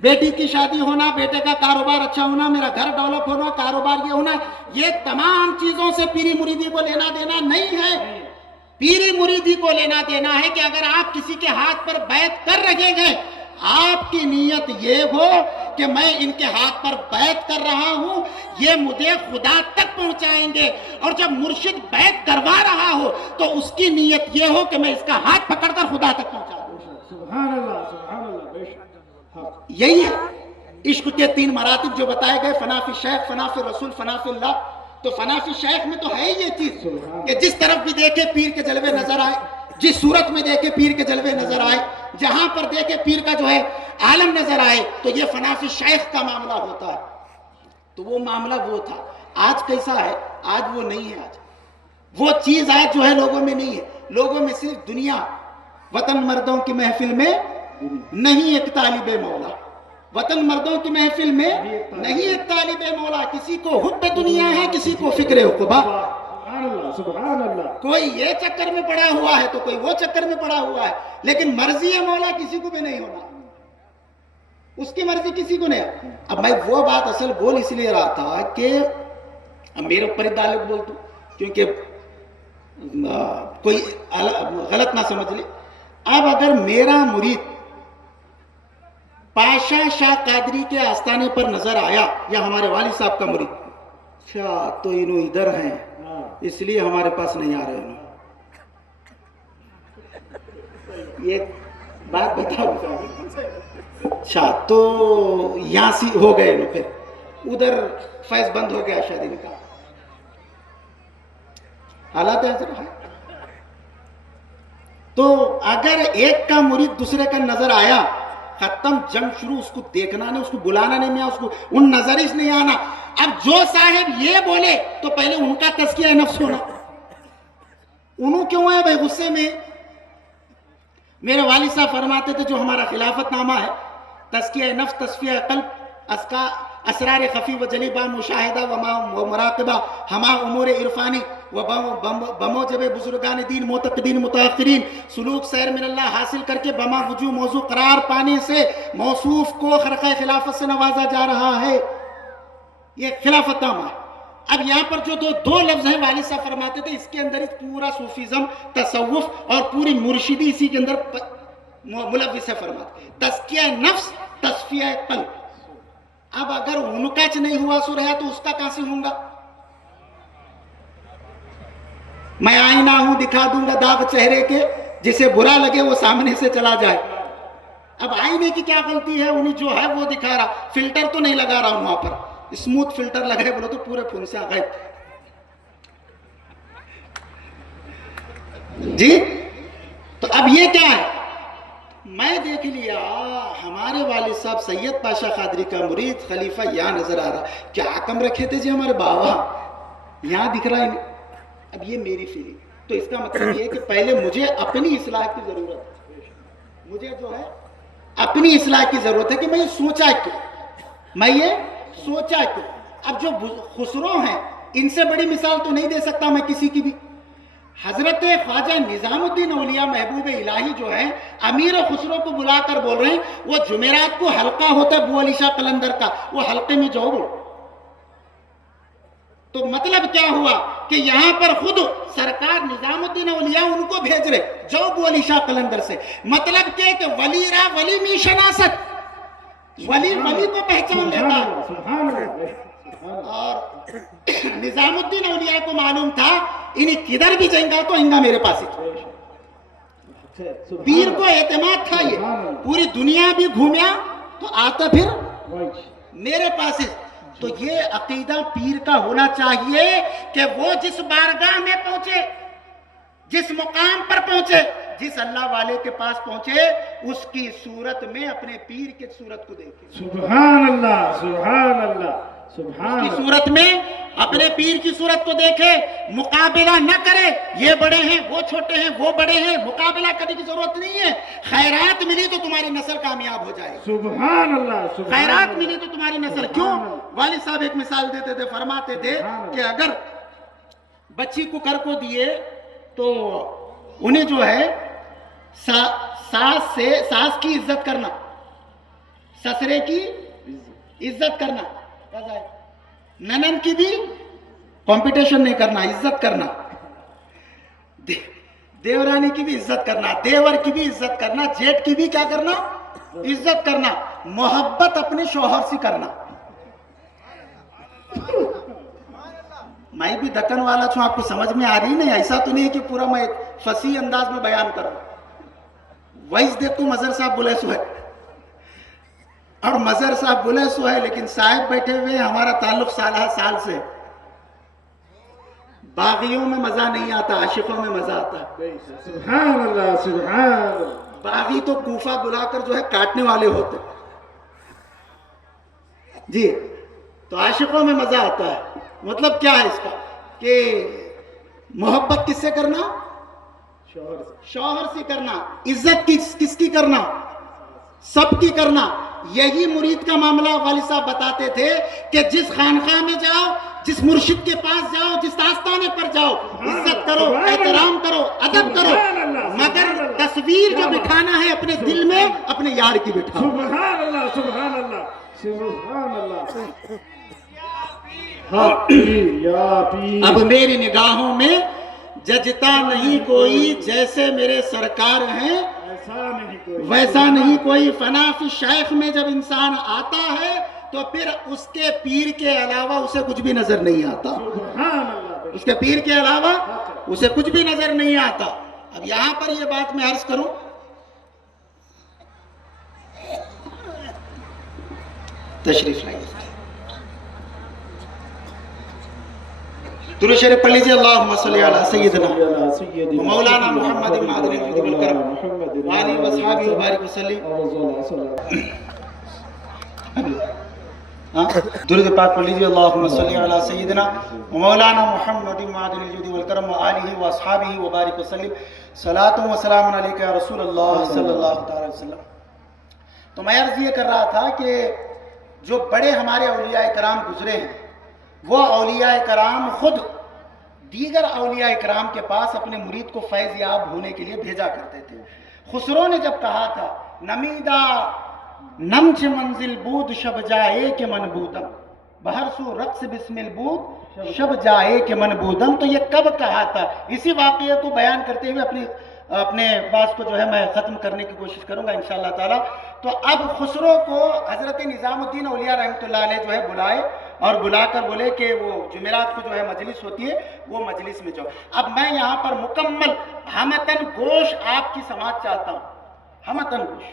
بیٹی کی شادی ہونا, بیٹے کا کاروبار اچھا ہونا, میرا گھر ڈیولپ ہونا, کاروبار یہ ہونا, یہ تمام چیزوں سے پیری مریدی کو لینا دینا نہیں ہے. پیری مریدی کو لینا دینا ہے کہ اگر آپ کسی کے ہاتھ پر بیعت کر رہے ہیں, آپ کی نیت یہ ہو کہ میں ان کے ہاتھ پر بیعت کر رہا ہوں, یہ مجھے خدا تک پہنچائیں گے. اور جب مرشد بیعت کروا رہا ہو تو اس کی نیت یہ ہو کہ میں اس کا ہاتھ پکڑ کر خدا تک پہنچا دوں. سبحان اللہ سبحان اللہ. بے شک یہی ہے عشق کے تین مراتب جو بتائے گئے, فنا فی شیخ, فنا فی رسول, فنا فی اللہ. تو فنا فی شیخ میں تو ہے یہ چیز کہ جس طرف بھی دیکھے پیر کے جلوے نظر آئے, جس صورت میں دیکھے پیر کے جلوے نظر آئے, جہاں پر دیکھے پیر کا جو ہے عالم نظر آئے, تو یہ فنا فی شیخ کا معاملہ ہوتا ہے. تو وہ معاملہ وہ تھا. آج کیسا ہے, آج وہ نہیں ہے. آج وہ چیز آج جو ہے لوگوں میں نہیں ہے. لوگوں میں صرف دنیا, وطن مردوں کی محفل میں نہیں ایک طالب مولا, وطن مردوں کی محفل میں نہیں ایک طالب مولا. کسی کو حب دنیا ہے, کسی کو فکر عقبہ. سبحان اللہ. کوئی یہ چکر میں پڑا ہوا ہے تو کوئی وہ چکر میں پڑا ہوا ہے, لیکن مرضی مولا کسی کو بھی نہیں ہونا, اس کی مرضی کسی کو نہیں. اب میں وہ بات اصل بول اس لیے رہا تھا کہ میرے اوپر ہی تعلق بولتا ہوں کیونکہ کوئی غلط نہ سمجھ لے. اب اگر میرا مرید پاشا شاہ قادری کے آستانے پر نظر آیا یا ہمارے والد صاحب کا مرید, اچھا تو انہوں ادھر ہیں اس لیے ہمارے پاس نہیں آ رہے ہیں, یہ بات بتاؤ. اچھا تو یہاں سے ہو گئے لوگ, پھر ادھر فیض بند ہو گیا شادی کا. حالات ایسے ہے. تو اگر ایک کا مرید دوسرے کا نظر آیا, ختم, جنگ شروع. اس کو دیکھنا نہیں, اس کو بلانا نہیں, میں اس کو ان نظر سے نہیں آنا. اب جو صاحب یہ بولے تو پہلے ان کا تزکیہ نفس ہونا. انہوں کیوں ہے بھائی غصے میں؟ میرے والد صاحب فرماتے تھے جو ہمارا خلافت نامہ ہے, تزکیہ نفس, تصفیہ قلب, اسرار خفی و جلی با مشاہدہ و مراقبہ, ہما امور عرفانی و بموجب بزرگان دین معتقدین متاخرین, سلوک سیر من اللہ حاصل کر کے بما وجوہ موضوع قرار پانے سے موصوف کو خرقہ خلافت سے نوازا جا رہا ہے. یہ خلافت نامہ. اب یہاں پر جو دو لفظ ہیں والد صاحب فرماتے تھے, اس کے اندر پورا صوفیزم, تصوف اور پوری مرشدی اسی کے اندر ملوث ہے. فرماتے تزکیہ نفس, تصفیہ قلب. اب اگر ان کا نہیں ہوا سو رہا تو اس کا کہاں سے ہوں گا؟ میں آئینہ ہوں, دکھا دوں گا داغ چہرے کے, جسے برا لگے وہ سامنے سے چلا جائے. اب آئینے کی کیا غلطی ہے؟ انہیں جو ہے وہ دکھا رہا، فلٹر تو نہیں لگا رہا ہوں وہاں پر، اسموتھ فلٹر لگائے بولو تو پورے فون سے آگئے. جی تو اب یہ کیا ہے؟ میں دیکھ لیا ہمارے والد صاحب سید پاشا قادری کا مرید خلیفہ یہاں نظر آ رہا، کیا حکم رکھے تھے جی ہمارے بابا، یہاں دکھ رہا ہے. اب یہ میری فیلنگ، تو اس کا مطلب یہ ہے کہ پہلے مجھے اپنی اصلاح کی ضرورت ہے، مجھے جو ہے اپنی اصلاح کی ضرورت ہے کہ میں یہ سوچا کیوں، میں یہ سوچا کیوں. اب جو خسرو ہیں ان سے بڑی مثال تو نہیں دے سکتا میں کسی کی بھی. حضرت خواجہ نظام الدین اولیاء محبوب الہی جو ہے امیر خسرو کو بلا کر بول رہے ہیں، وہ جمعرات کو حلقہ ہوتا ہے بو علی شاہ قلندر کا، وہ حلقے میں جاؤ. تو مطلب کیا ہوا کہ یہاں پر خود سرکار نظام الدین اولیاء ان کو بھیج رہے جو بو علی شاہ قلندر سے. مطلب کیا کہ ولی را ولی می شناست، ولی ولی کو پہچان لیتا. اور نظام الدین اولیاء کو معلوم تھا انہیں کدھر بھی جائیں گا تو انگا میرے پاس ہی. پیر کو اعتماد تھا، یہ پوری دنیا بھی گھومیا تو آتا پھر میرے پاس ہی. تو یہ عقیدہ پیر کا ہونا چاہیے کہ وہ جس بارگاہ میں پہنچے، جس مقام پر پہنچے، جس اللہ والے کے پاس پہنچے، اس کی صورت میں اپنے پیر کی صورت کو دیکھے. سبحان اللہ، سبحان اللہ، سبحان کی اللہ. صورت میں اپنے پیر کی صورت کو دیکھے، مقابلہ نہ کرے یہ بڑے ہیں وہ چھوٹے ہیں وہ بڑے ہیں، مقابلہ کرنے کی ضرورت نہیں ہے. خیرات ملی تو تمہاری نسل کامیاب ہو جائے. سبحان اللہ، سبحان خیرات اللہ. ملی تو تمہاری نسل. کیوں؟ والد صاحب ایک مثال دیتے تھے، فرماتے تھے کہ اگر بچی کو کر کو دیے تو انہیں جو ہے ساس کی عزت کرنا، سسرے کی عزت کرنا، ننن کی بھی کمپٹیشن نہیں کرنا، عزت کرنا، دیورانی کی بھی عزت کرنا، دیور کی بھی عزت کرنا، جیٹ کی بھی کیا کرنا؟ عزت کرنا. محبت اپنے شوہر سے کرنا. میں بھی دکن والا چھوں، آپ کو سمجھ میں آ رہی نہیں؟ ایسا تو نہیں کہ پورا میں فصیح انداز میں بیان کروں. وائس دیکھ تو مظہر صاحب بولے سو ہے اور مظہر صاحب بولے سو ہے، لیکن صاحب بیٹھے ہوئے ہمارا تعلق سالہ سال سے. باغیوں میں مزہ نہیں آتا، عاشقوں میں مزہ آتا ہے. سبحان اللہ، سبحان اللہ. باغی تو کوفہ بلا کر جو ہے کاٹنے والے ہوتے جی، تو عاشقوں میں مزہ آتا ہے. مطلب کیا ہے اس کا کہ محبت کس سے کرنا؟ شوہر سے کرنا. عزت کس کی کرنا؟ سب کی کرنا. یہی مرید کا معاملہ والد صاحب بتاتے تھے کہ جس خانقاہ میں جاؤ، جس مرشد کے پاس جاؤ، جس آستانے پر جاؤ، عزت کرو، احترام کرو، ادب کرو، مگر تصویر جو بٹھانا ہے اپنے دل میں اپنے یار کی بٹھاؤ. سبحان اللہ، سبحان اللہ، سبحان اللہ. ہاں پیر یا پیر. اب میری نگاہوں میں ججتا نہیں کوئی، جیسے میرے سرکار ہیں ایسا نہیں کوئی، ویسا نہیں کوئی. فنا فی شیخ میں جب انسان آتا ہے تو پھر اس کے پیر کے علاوہ اسے کچھ بھی نظر نہیں آتا. سبحان اللہ. اس کے پیر کے علاوہ اسے کچھ بھی نظر نہیں آتا. اب یہاں پر یہ بات میں عرض کروں، تشریف لائیے، درود شریف پڑھ لیجیے. اللہم صلی علی سیدنا مولانا محمد معدن الجود والکرم وآلہ وصحابہ وبارک وسلم. درود پاک پڑھ لیجیے. اللہم صلی علی سیدنا مولانا محمد معدن الجود والکرم وآلہ وصحابہ وبارک وسلم. صلاۃ و سلام علیک یا رسول اللہ صلی اللہ تعالی وسلم. تو میں عرض یہ کر رہا تھا کہ جو بڑے ہمارے اولیاء کرام گزرے ہیں، وہ اولیاء کرام خود دیگر اولیاء کرام کے پاس اپنے مرید کو فیض یاب ہونے کے لیے بھیجا کرتے تھے. خسرو نے جب کہا تھا نمیدہ نمچ منزل بود شب جائے کے من بودم، بہر سو رقص بسم البود شب جائے کے من بودم. تو یہ کب کہا تھا؟ اسی واقعے کو بیان کرتے ہوئے اپنے بات کو جو ہے میں ختم کرنے کی کوشش کروں گا انشاءاللہ تعالی. تو اب خسرو کو حضرت نظام الدین اولیاء رحمۃ اللہ علیہ جو ہے بلائے اور بلا کر بولے کہ وہ جمعرات کو جو ہے مجلس ہوتی ہے، وہ مجلس میں جاؤ. اب میں یہاں پر مکمل ہمتن گوش آپ کی سماعت چاہتا ہوں. ہمتن گوش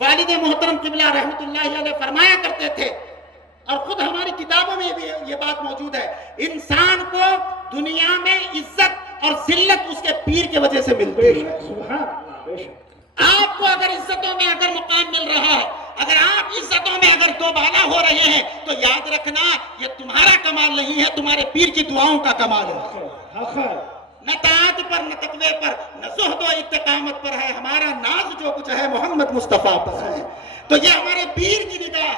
والد محترم قبلہ رحمت اللہ علیہ فرمایا کرتے تھے، اور خود ہماری کتابوں میں بھی یہ بات موجود ہے، انسان کو دنیا میں عزت اور ذلت اس کے پیر کی وجہ سے ملتی ہے۔ سبحان اللہ، بے شک۔ آپ کو اگر عزتوں میں اگر مقام مل رہا ہے، اگر آپ عزتوں میں اگر دوبالا ہو رہے ہیں، تو یاد رکھنا یہ تمہارا کمال نہیں ہے، تمہارے پیر کی دعاؤں کا کمال ہے۔ حق ہے۔ نہ طاعت پر، نہ تقوی پر، نہ زہد و استقامت پر ہے، ہمارا ناز جو کچھ ہے محمد مصطفیٰ پر ہے۔ تو یہ ہمارے پیر کی نگاہ،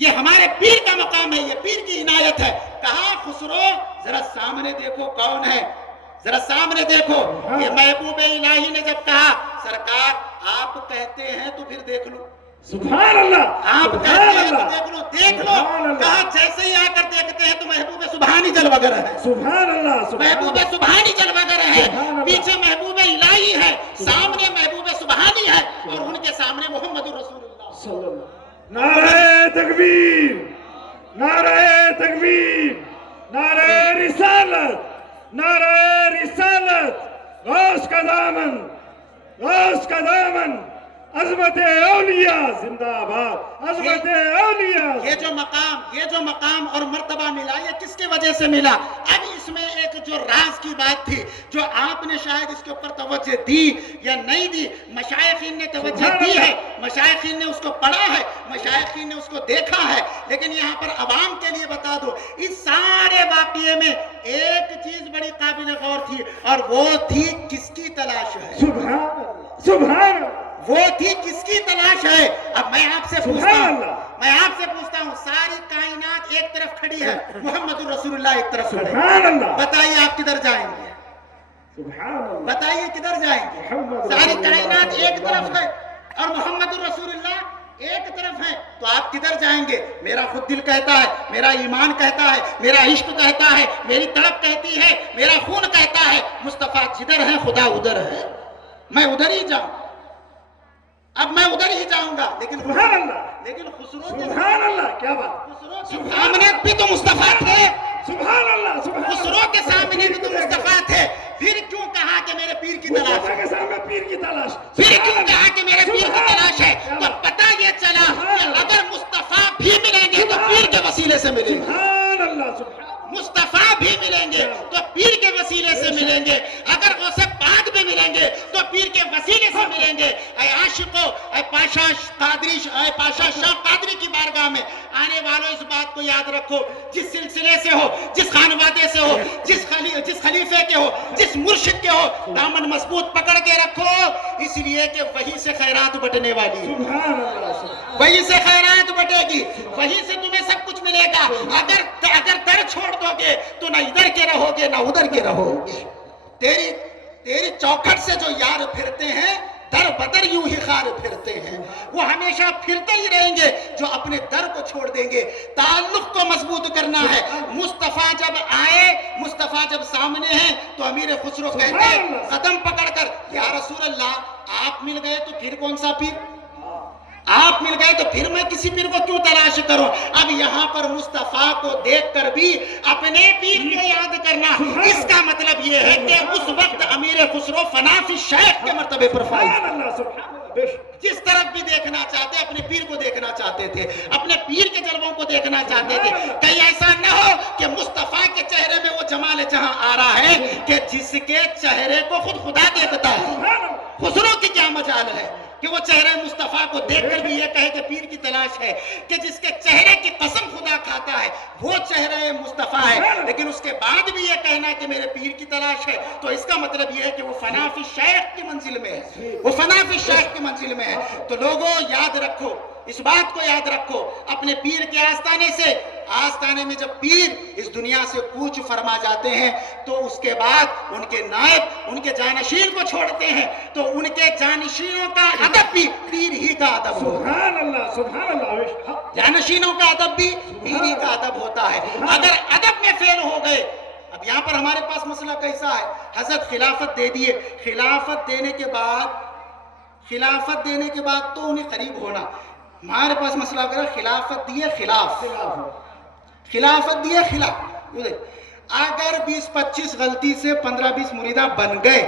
یہ ہمارے پیر کا مقام ہے، یہ پیر کی عنایت ہے۔ کہا خسرو ذرا سامنے دیکھو کون ہے، ذرا سامنے دیکھو۔ یہ محبوب الہی نے جب کہا سرکار آپ کہتے ہیں تو پھر دیکھ لو، سبحان اللہ، آپ کہتے سبحان ہیں تو اللہ، دیکھ لو، دیکھ لو۔ سبحان اللہ، کہا جیسے ہی آ کر دیکھتے ہیں تو محبوب سبحانی جلوہ گر ہے، سبحان اللہ، سبحان محبوب اللہ، سبحانی جلوہ گر ہے، سبحان اللہ۔ پیچھے محبوب الہی ہے، سامنے محبوب سبحانی ہے، اور ان کے سامنے محمد رسول اللہ۔ صلی اللہ۔ نعرہ تکبیر، نعرہ تکبیر، نعرہ رسالت، نعرہ رسالت، غوث کا دامن، غوث کا دامن، عظمت اولیاء زندہ آباد، عظمت اولیاء۔ یہ جو مقام اور مرتبہ ملا، یہ کس کی وجہ سے ملا؟ اب اس میں ایک جو راز کی بات تھی، جو آپ نے شاید اس کے اوپر توجہ دی یا نہیں دی، مشائخین نے توجہ دی ہے، مشائخین نے اس کو پڑھا ہے، مشائخین نے اس کو دیکھا ہے، لیکن یہاں پر عوام کے لیے بتا دو، اس سارے واقعے میں ایک چیز بڑی قابل غور تھی، اور وہ تھی کس کی تلاش ہے؟ سبحان اللہ، سبحان اللہ، وہ تھی کس کی تلاش ہے؟ اب میں آپ سے پوچھتا ہوں، ساری کائنات ایک طرف کھڑی ہے، محمد رسول اللہ ایک طرف کھڑے، سبحان اللہ، بتائیے آپ کدھر جائیں گے؟ سبحان اللہ، بتائیے کدھر جائیں گے؟ ساری کائنات ایک طرف ہے اور محمد رسول اللہ ایک طرف ہے، تو آپ کدھر جائیں گے؟ میرا خود دل کہتا ہے، میرا ایمان کہتا ہے، میرا عشق کہتا ہے، میری تڑپ کہتی ہے، میرا خون کہتا ہے مصطفیٰ جدھر ہے خدا ادھر ہے، میں ادھر ہی جاؤں، اب میں ادھر ہی جاؤں گا۔ لیکن سبحان اللہ، خسرو کے سبحان اللہ، کیا بات، سامنے بھی تو مصطفیٰ تھے، سبحان اللہ، سبحان اللہ، خسرو کے سامنے بھی تو مصطفیٰ تھے، پھر کیوں کہا کہ میرے پیر کی تلاش مصطفیٰ ہے؟ کے سامنے پیر کی تلاش، پھر کیوں کہا کہ میرے پیر کی تلاش ہے؟ تو پتہ یہ چلا کہ اگر مصطفیٰ بھی ملیں گے تو پیر کے وسیلے سے ملیں گے، سبحان اللہ، سبحان مصطفیٰ بھی ملیں گے تو پیر کے وسیلے سے ملیں گے، اگر غوث پاک بھی ملیں گے تو پیر کے وسیلے سے ملیں گے۔ اے عاشقو، اے پاشا قادری، اے پاشا شاہ قادری کی بارگاہ میں آنے والوں اس بات کو یاد رکھو، جس سلسلے سے ہو، جس خانوادے سے ہو، جس خلیفے کے ہو، جس مرشد کے ہو، دامن مضبوط پکڑ کے رکھو، اس لیے کہ وہیں سے خیرات بٹنے والی ہے، سبحان اللہ، سبحان وہیں سے خیرات بٹے گی، وہیں سے تمہیں سب کچھ ملے گا۔ اگر در چھوڑ دو گے تو نہ ادھر کے رہو گے نہ ادھر کے رہو گے۔ تیری چوکھٹ سے جو یار پھرتے ہیں در بدر یوں ہی خار پھرتے ہیں، وہ ہمیشہ پھرتے ہی رہیں گے جو اپنے در کو چھوڑ دیں گے۔ تعلق کو مضبوط کرنا ہے۔ مصطفیٰ جب آئے، مصطفیٰ جب سامنے ہیں تو امیر خسرو کہتے ہیں قدم پکڑ کر، یا رسول اللہ آپ مل گئے تو پھر کون سا پیر؟ آپ مل گئے تو پھر میں کسی پیر کو کیوں تلاش کروں؟ اب یہاں پر مصطفیٰ کو دیکھ کر بھی اپنے پیر کو یاد کرنا، اس کا مطلب یہ ہے کہ اس وقت امیر خسرو فنا فی الشیخ کے مرتبے پر فائز، اللہ، سبحان اللہ، بے شک، جس طرف بھی دیکھنا چاہتے اپنے پیر کو دیکھنا چاہتے تھے، اپنے پیر کے جلووں کو دیکھنا چاہتے تھے۔ کہیں ایسا نہ ہو کہ مصطفیٰ کے چہرے میں وہ جمال جہاں آ رہا ہے کہ جس کے چہرے کو خود خدا دیکھتا ہے۔ خسرو کی کیا مجال ہے کہ وہ چہرے مصطفیٰ کو دیکھ کر بھی یہ کہے کہ پیر کی تلاش ہے، کہ جس کے چہرے کی قسم خدا کھاتا ہے وہ چہرے مصطفیٰ ہے، لیکن اس کے بعد بھی یہ کہنا کہ میرے پیر کی تلاش ہے، تو اس کا مطلب یہ ہے کہ وہ فنا فی الشیخ کی منزل میں ہے، وہ فنا فی الشیخ کی منزل میں ہے۔ تو لوگوں یاد رکھو، اس بات کو یاد رکھو، اپنے پیر کے آستانے میں جب پیر اس دنیا سے کوچ فرما جاتے ہیں تو اس کے بعد ان کے نائب ان کے جانشین کو چھوڑتے ہیں، تو ان کے جانشینوں کا ادب بھی پیر ہی کا ادب ہوتا ہے، سبحان اللہ، سبحان اللہ، بے شک، جانشینوں کا ادب بھی پیر ہی کا ادب ہوتا ہے۔ اگر ادب میں فیل ہو گئے، اب یہاں پر ہمارے پاس مسئلہ کیسا ہے؟ حضرت خلافت دے دیے، خلافت دینے کے بعد تو انہیں قریب ہونا، ہمارے پاس مسئلہ کر خلافت دیے خلافت دیے خلاف، اگر 20-25 غلطی سے 15-20 مریدہ بن گئے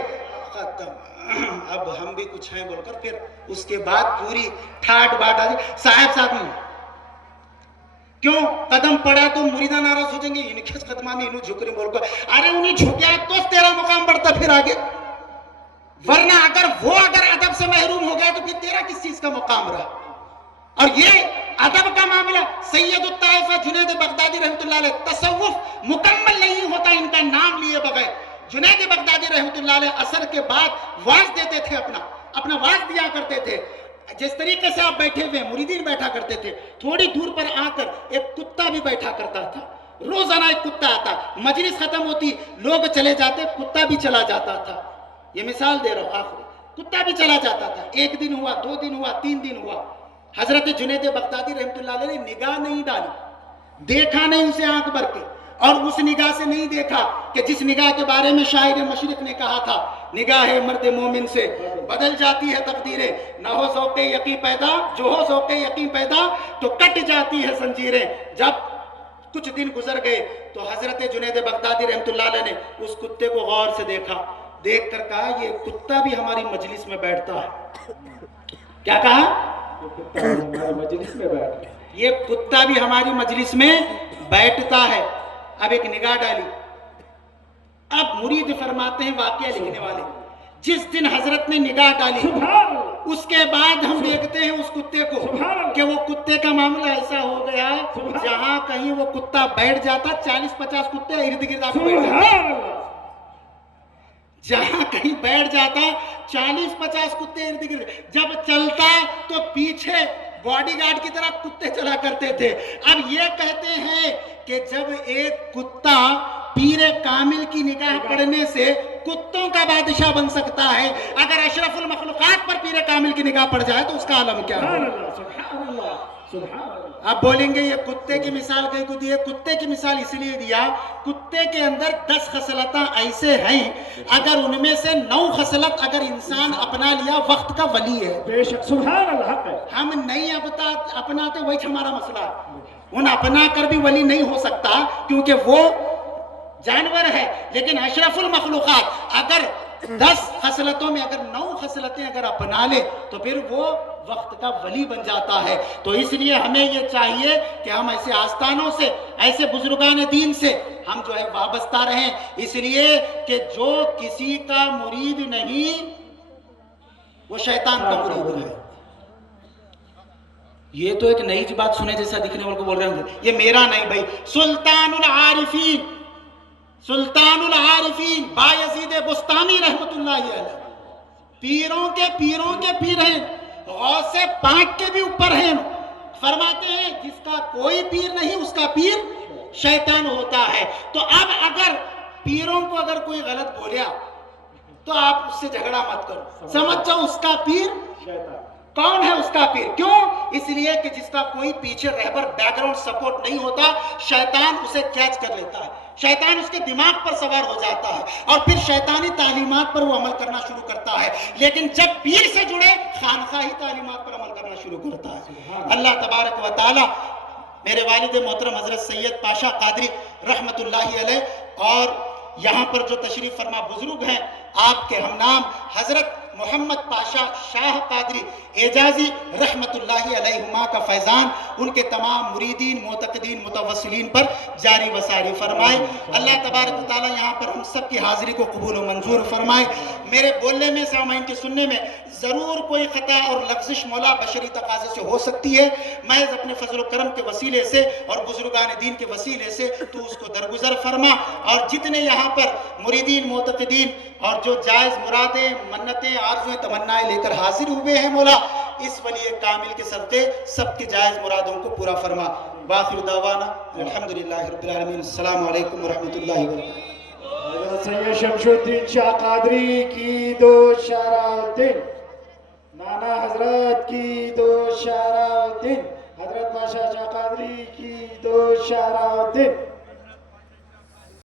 ختم، اب ہم بھی کچھ ہیں بول کر پھر اس کے بعد پوری ٹھاٹ باٹ آ جائے صاحب ساتھ میں کیوں قدم پڑا تو مریدہ ناراض ہو جائیں گے ان کس قدمہ میں انہوں جھک رہے بول کر ارے انہیں جھکیا تو تیرا مقام بڑھتا پھر آگے ورنہ اگر وہ اگر ادب سے محروم ہو گیا تو پھر تیرا کس چیز کا مقام رہا اور یہ ادب کا معاملہ سید الطائفہ جنید بغدادی رحمۃ اللہ علیہ تصوف مکمل نہیں ہوتا ان کا نام لیے بغیر جنید بغدادی رحمۃ اللہ علیہ عصر کے بعد واز دیتے تھے اپنا واز دیا کرتے تھے جس طریقے سے آپ بیٹھے ہوئے مریدین بیٹھا کرتے تھے تھوڑی دور پر آ کر ایک کتا بھی بیٹھا کرتا تھا روزانہ ایک کتا آتا مجلس ختم ہوتی لوگ چلے جاتے کتا بھی چلا جاتا تھا یہ مثال دے رہا ہوں آخری کتا بھی چلا جاتا تھا ایک دن ہوا 2 دن ہوا 3 دن ہوا حضرت جنید بغدادی رحمۃ اللہ علیہ نے نگاہ نہیں ڈالی دیکھا نہیں اسے آنکھ بھر کے اور اس نگاہ سے نہیں دیکھا کہ جس نگاہ کے بارے میں شاعر مشرق نے کہا تھا نگاہ مرد مومن سے بدل جاتی ہے تقدیریں نہ ہو ذوق یقین پیدا جو ہو ذوق یقین پیدا تو کٹ جاتی ہے زنجیریں جب کچھ دن گزر گئے تو حضرت جنید بغدادی رحمۃ اللہ علیہ نے اس کتے کو غور سے دیکھا دیکھ کر کہا یہ کتا بھی ہماری مجلس میں بیٹھتا ہے کیا کہا مجلس میں بیٹھ یہ کتا بھی ہماری مجلس میں بیٹھتا ہے اب ایک نگاہ ڈالی اب مرید فرماتے ہیں واقعہ لکھنے والے جس دن حضرت نے نگاہ ڈالی اس کے بعد ہم دیکھتے ہیں اس کتے کو کہ وہ کتے کا معاملہ ایسا ہو گیا جہاں کہیں وہ کتا بیٹھ جاتا 40-50 کتے ارد گرد آپ بیٹھ جاتے جہاں کہیں بیٹھ جاتا 40-50 کتے ارد گرد جب چلتا تو پیچھے باڈی گارڈ کی طرح کتے چلا کرتے تھے اب یہ کہتے ہیں کہ جب ایک کتا پیر کامل کی نگاہ پڑنے سے کتوں کا بادشاہ بن سکتا ہے اگر اشرف المخلوقات پر پیر کامل کی نگاہ پڑ جائے تو اس کا عالم کیا ہے اب بولیں گے یہ کتے کی مثال کہیں کو دی ہے کتے کی مثال اس لیے دیا کتے کے اندر 10 خصلتاں ایسے ہیں اگر ان میں سے 9 خصلت اگر انسان اپنا لیا وقت کا ولی ہے بے شک سبحان اللہ ہم نہیں اپناتے وہی ہمارا مسئلہ ان اپنا کر بھی ولی نہیں ہو سکتا کیونکہ وہ جانور ہے لیکن اشرف المخلوقات اگر 10 خصلتوں میں اگر 9 خصلتیں اگر اپنا لے تو پھر وہ وقت کا ولی بن جاتا ہے تو اس لیے ہمیں یہ چاہیے کہ ہم ایسے آستانوں سے ایسے بزرگان دین سے ہم جو ہے وابستہ رہیں اس لیے کہ جو کسی کا مرید نہیں وہ شیطان کا مرید ہے یہ تو ایک نئی بات سنے جیسا دکھنے والوں کو بول رہے ہیں یہ میرا نہیں بھائی سلطان العارفین بایزید بستانی رحمت اللہ علیہ پیروں کے پیر ہیں غوث پاک کے بھی اوپر ہیں فرماتے ہیں جس کا کوئی پیر نہیں اس کا پیر شیطان ہوتا ہے تو اب اگر پیروں کو اگر کوئی غلط بولیا تو آپ اس سے جھگڑا مت کرو سمجھ جاؤ اس کا پیر شیطان کون ہے اس کا پیر کیوں اس لیے کہ جس کا کوئی پیچھے رہبر بیک گراؤنڈ سپورٹ نہیں ہوتا شیطان اسے کیچ کر لیتا ہے شیطان اس کے دماغ پر سوار ہو جاتا ہے اور پھر شیطانی تعلیمات پر وہ عمل کرنا شروع کرتا ہے لیکن جب پیر سے جڑے خانقاہی تعلیمات پر عمل کرنا شروع کرتا ہے اللہ تبارک و تعالی میرے والد محترم حضرت سید پاشا قادری رحمت اللہ علیہ اور یہاں پر جو تشریف فرما بزرگ ہیں آپ کے ہم نام حضرت محمد پاشا شاہ قادری اعجازی رحمت اللہ علیہما کا فیضان ان کے تمام مریدین معتقدین متوسلین پر جاری و ساری فرمائے اللہ تبارک و تعالی یہاں پر ہم سب کی حاضری کو قبول و منظور فرمائے میرے بولنے میں سامعین کے سننے میں ضرور کوئی خطا اور لغزش مولا بشری تقاضے سے ہو سکتی ہے محض اپنے فضل و کرم کے وسیلے سے اور بزرگان دین کے وسیلے سے تو اس کو درگزر فرما اور جتنے یہاں پر مریدین معتقدین اور جو جائز مرادیں منتیں آرزویں تمنائیں لے کر حاضر ہوئے ہیں مولا اس ولی کامل کے صدقے سب کی جائز مرادوں کو پورا فرما باخر دعوانا الحمدللہ رب العالمین السلام علیکم ورحمۃ اللہ وبرکاتہ سید شمش الدین شاہ قادری کی دو شرائطیں نانا حضرت کی دو شرائطیں حضرت پاشا شاہ قادری کی دو شرائطیں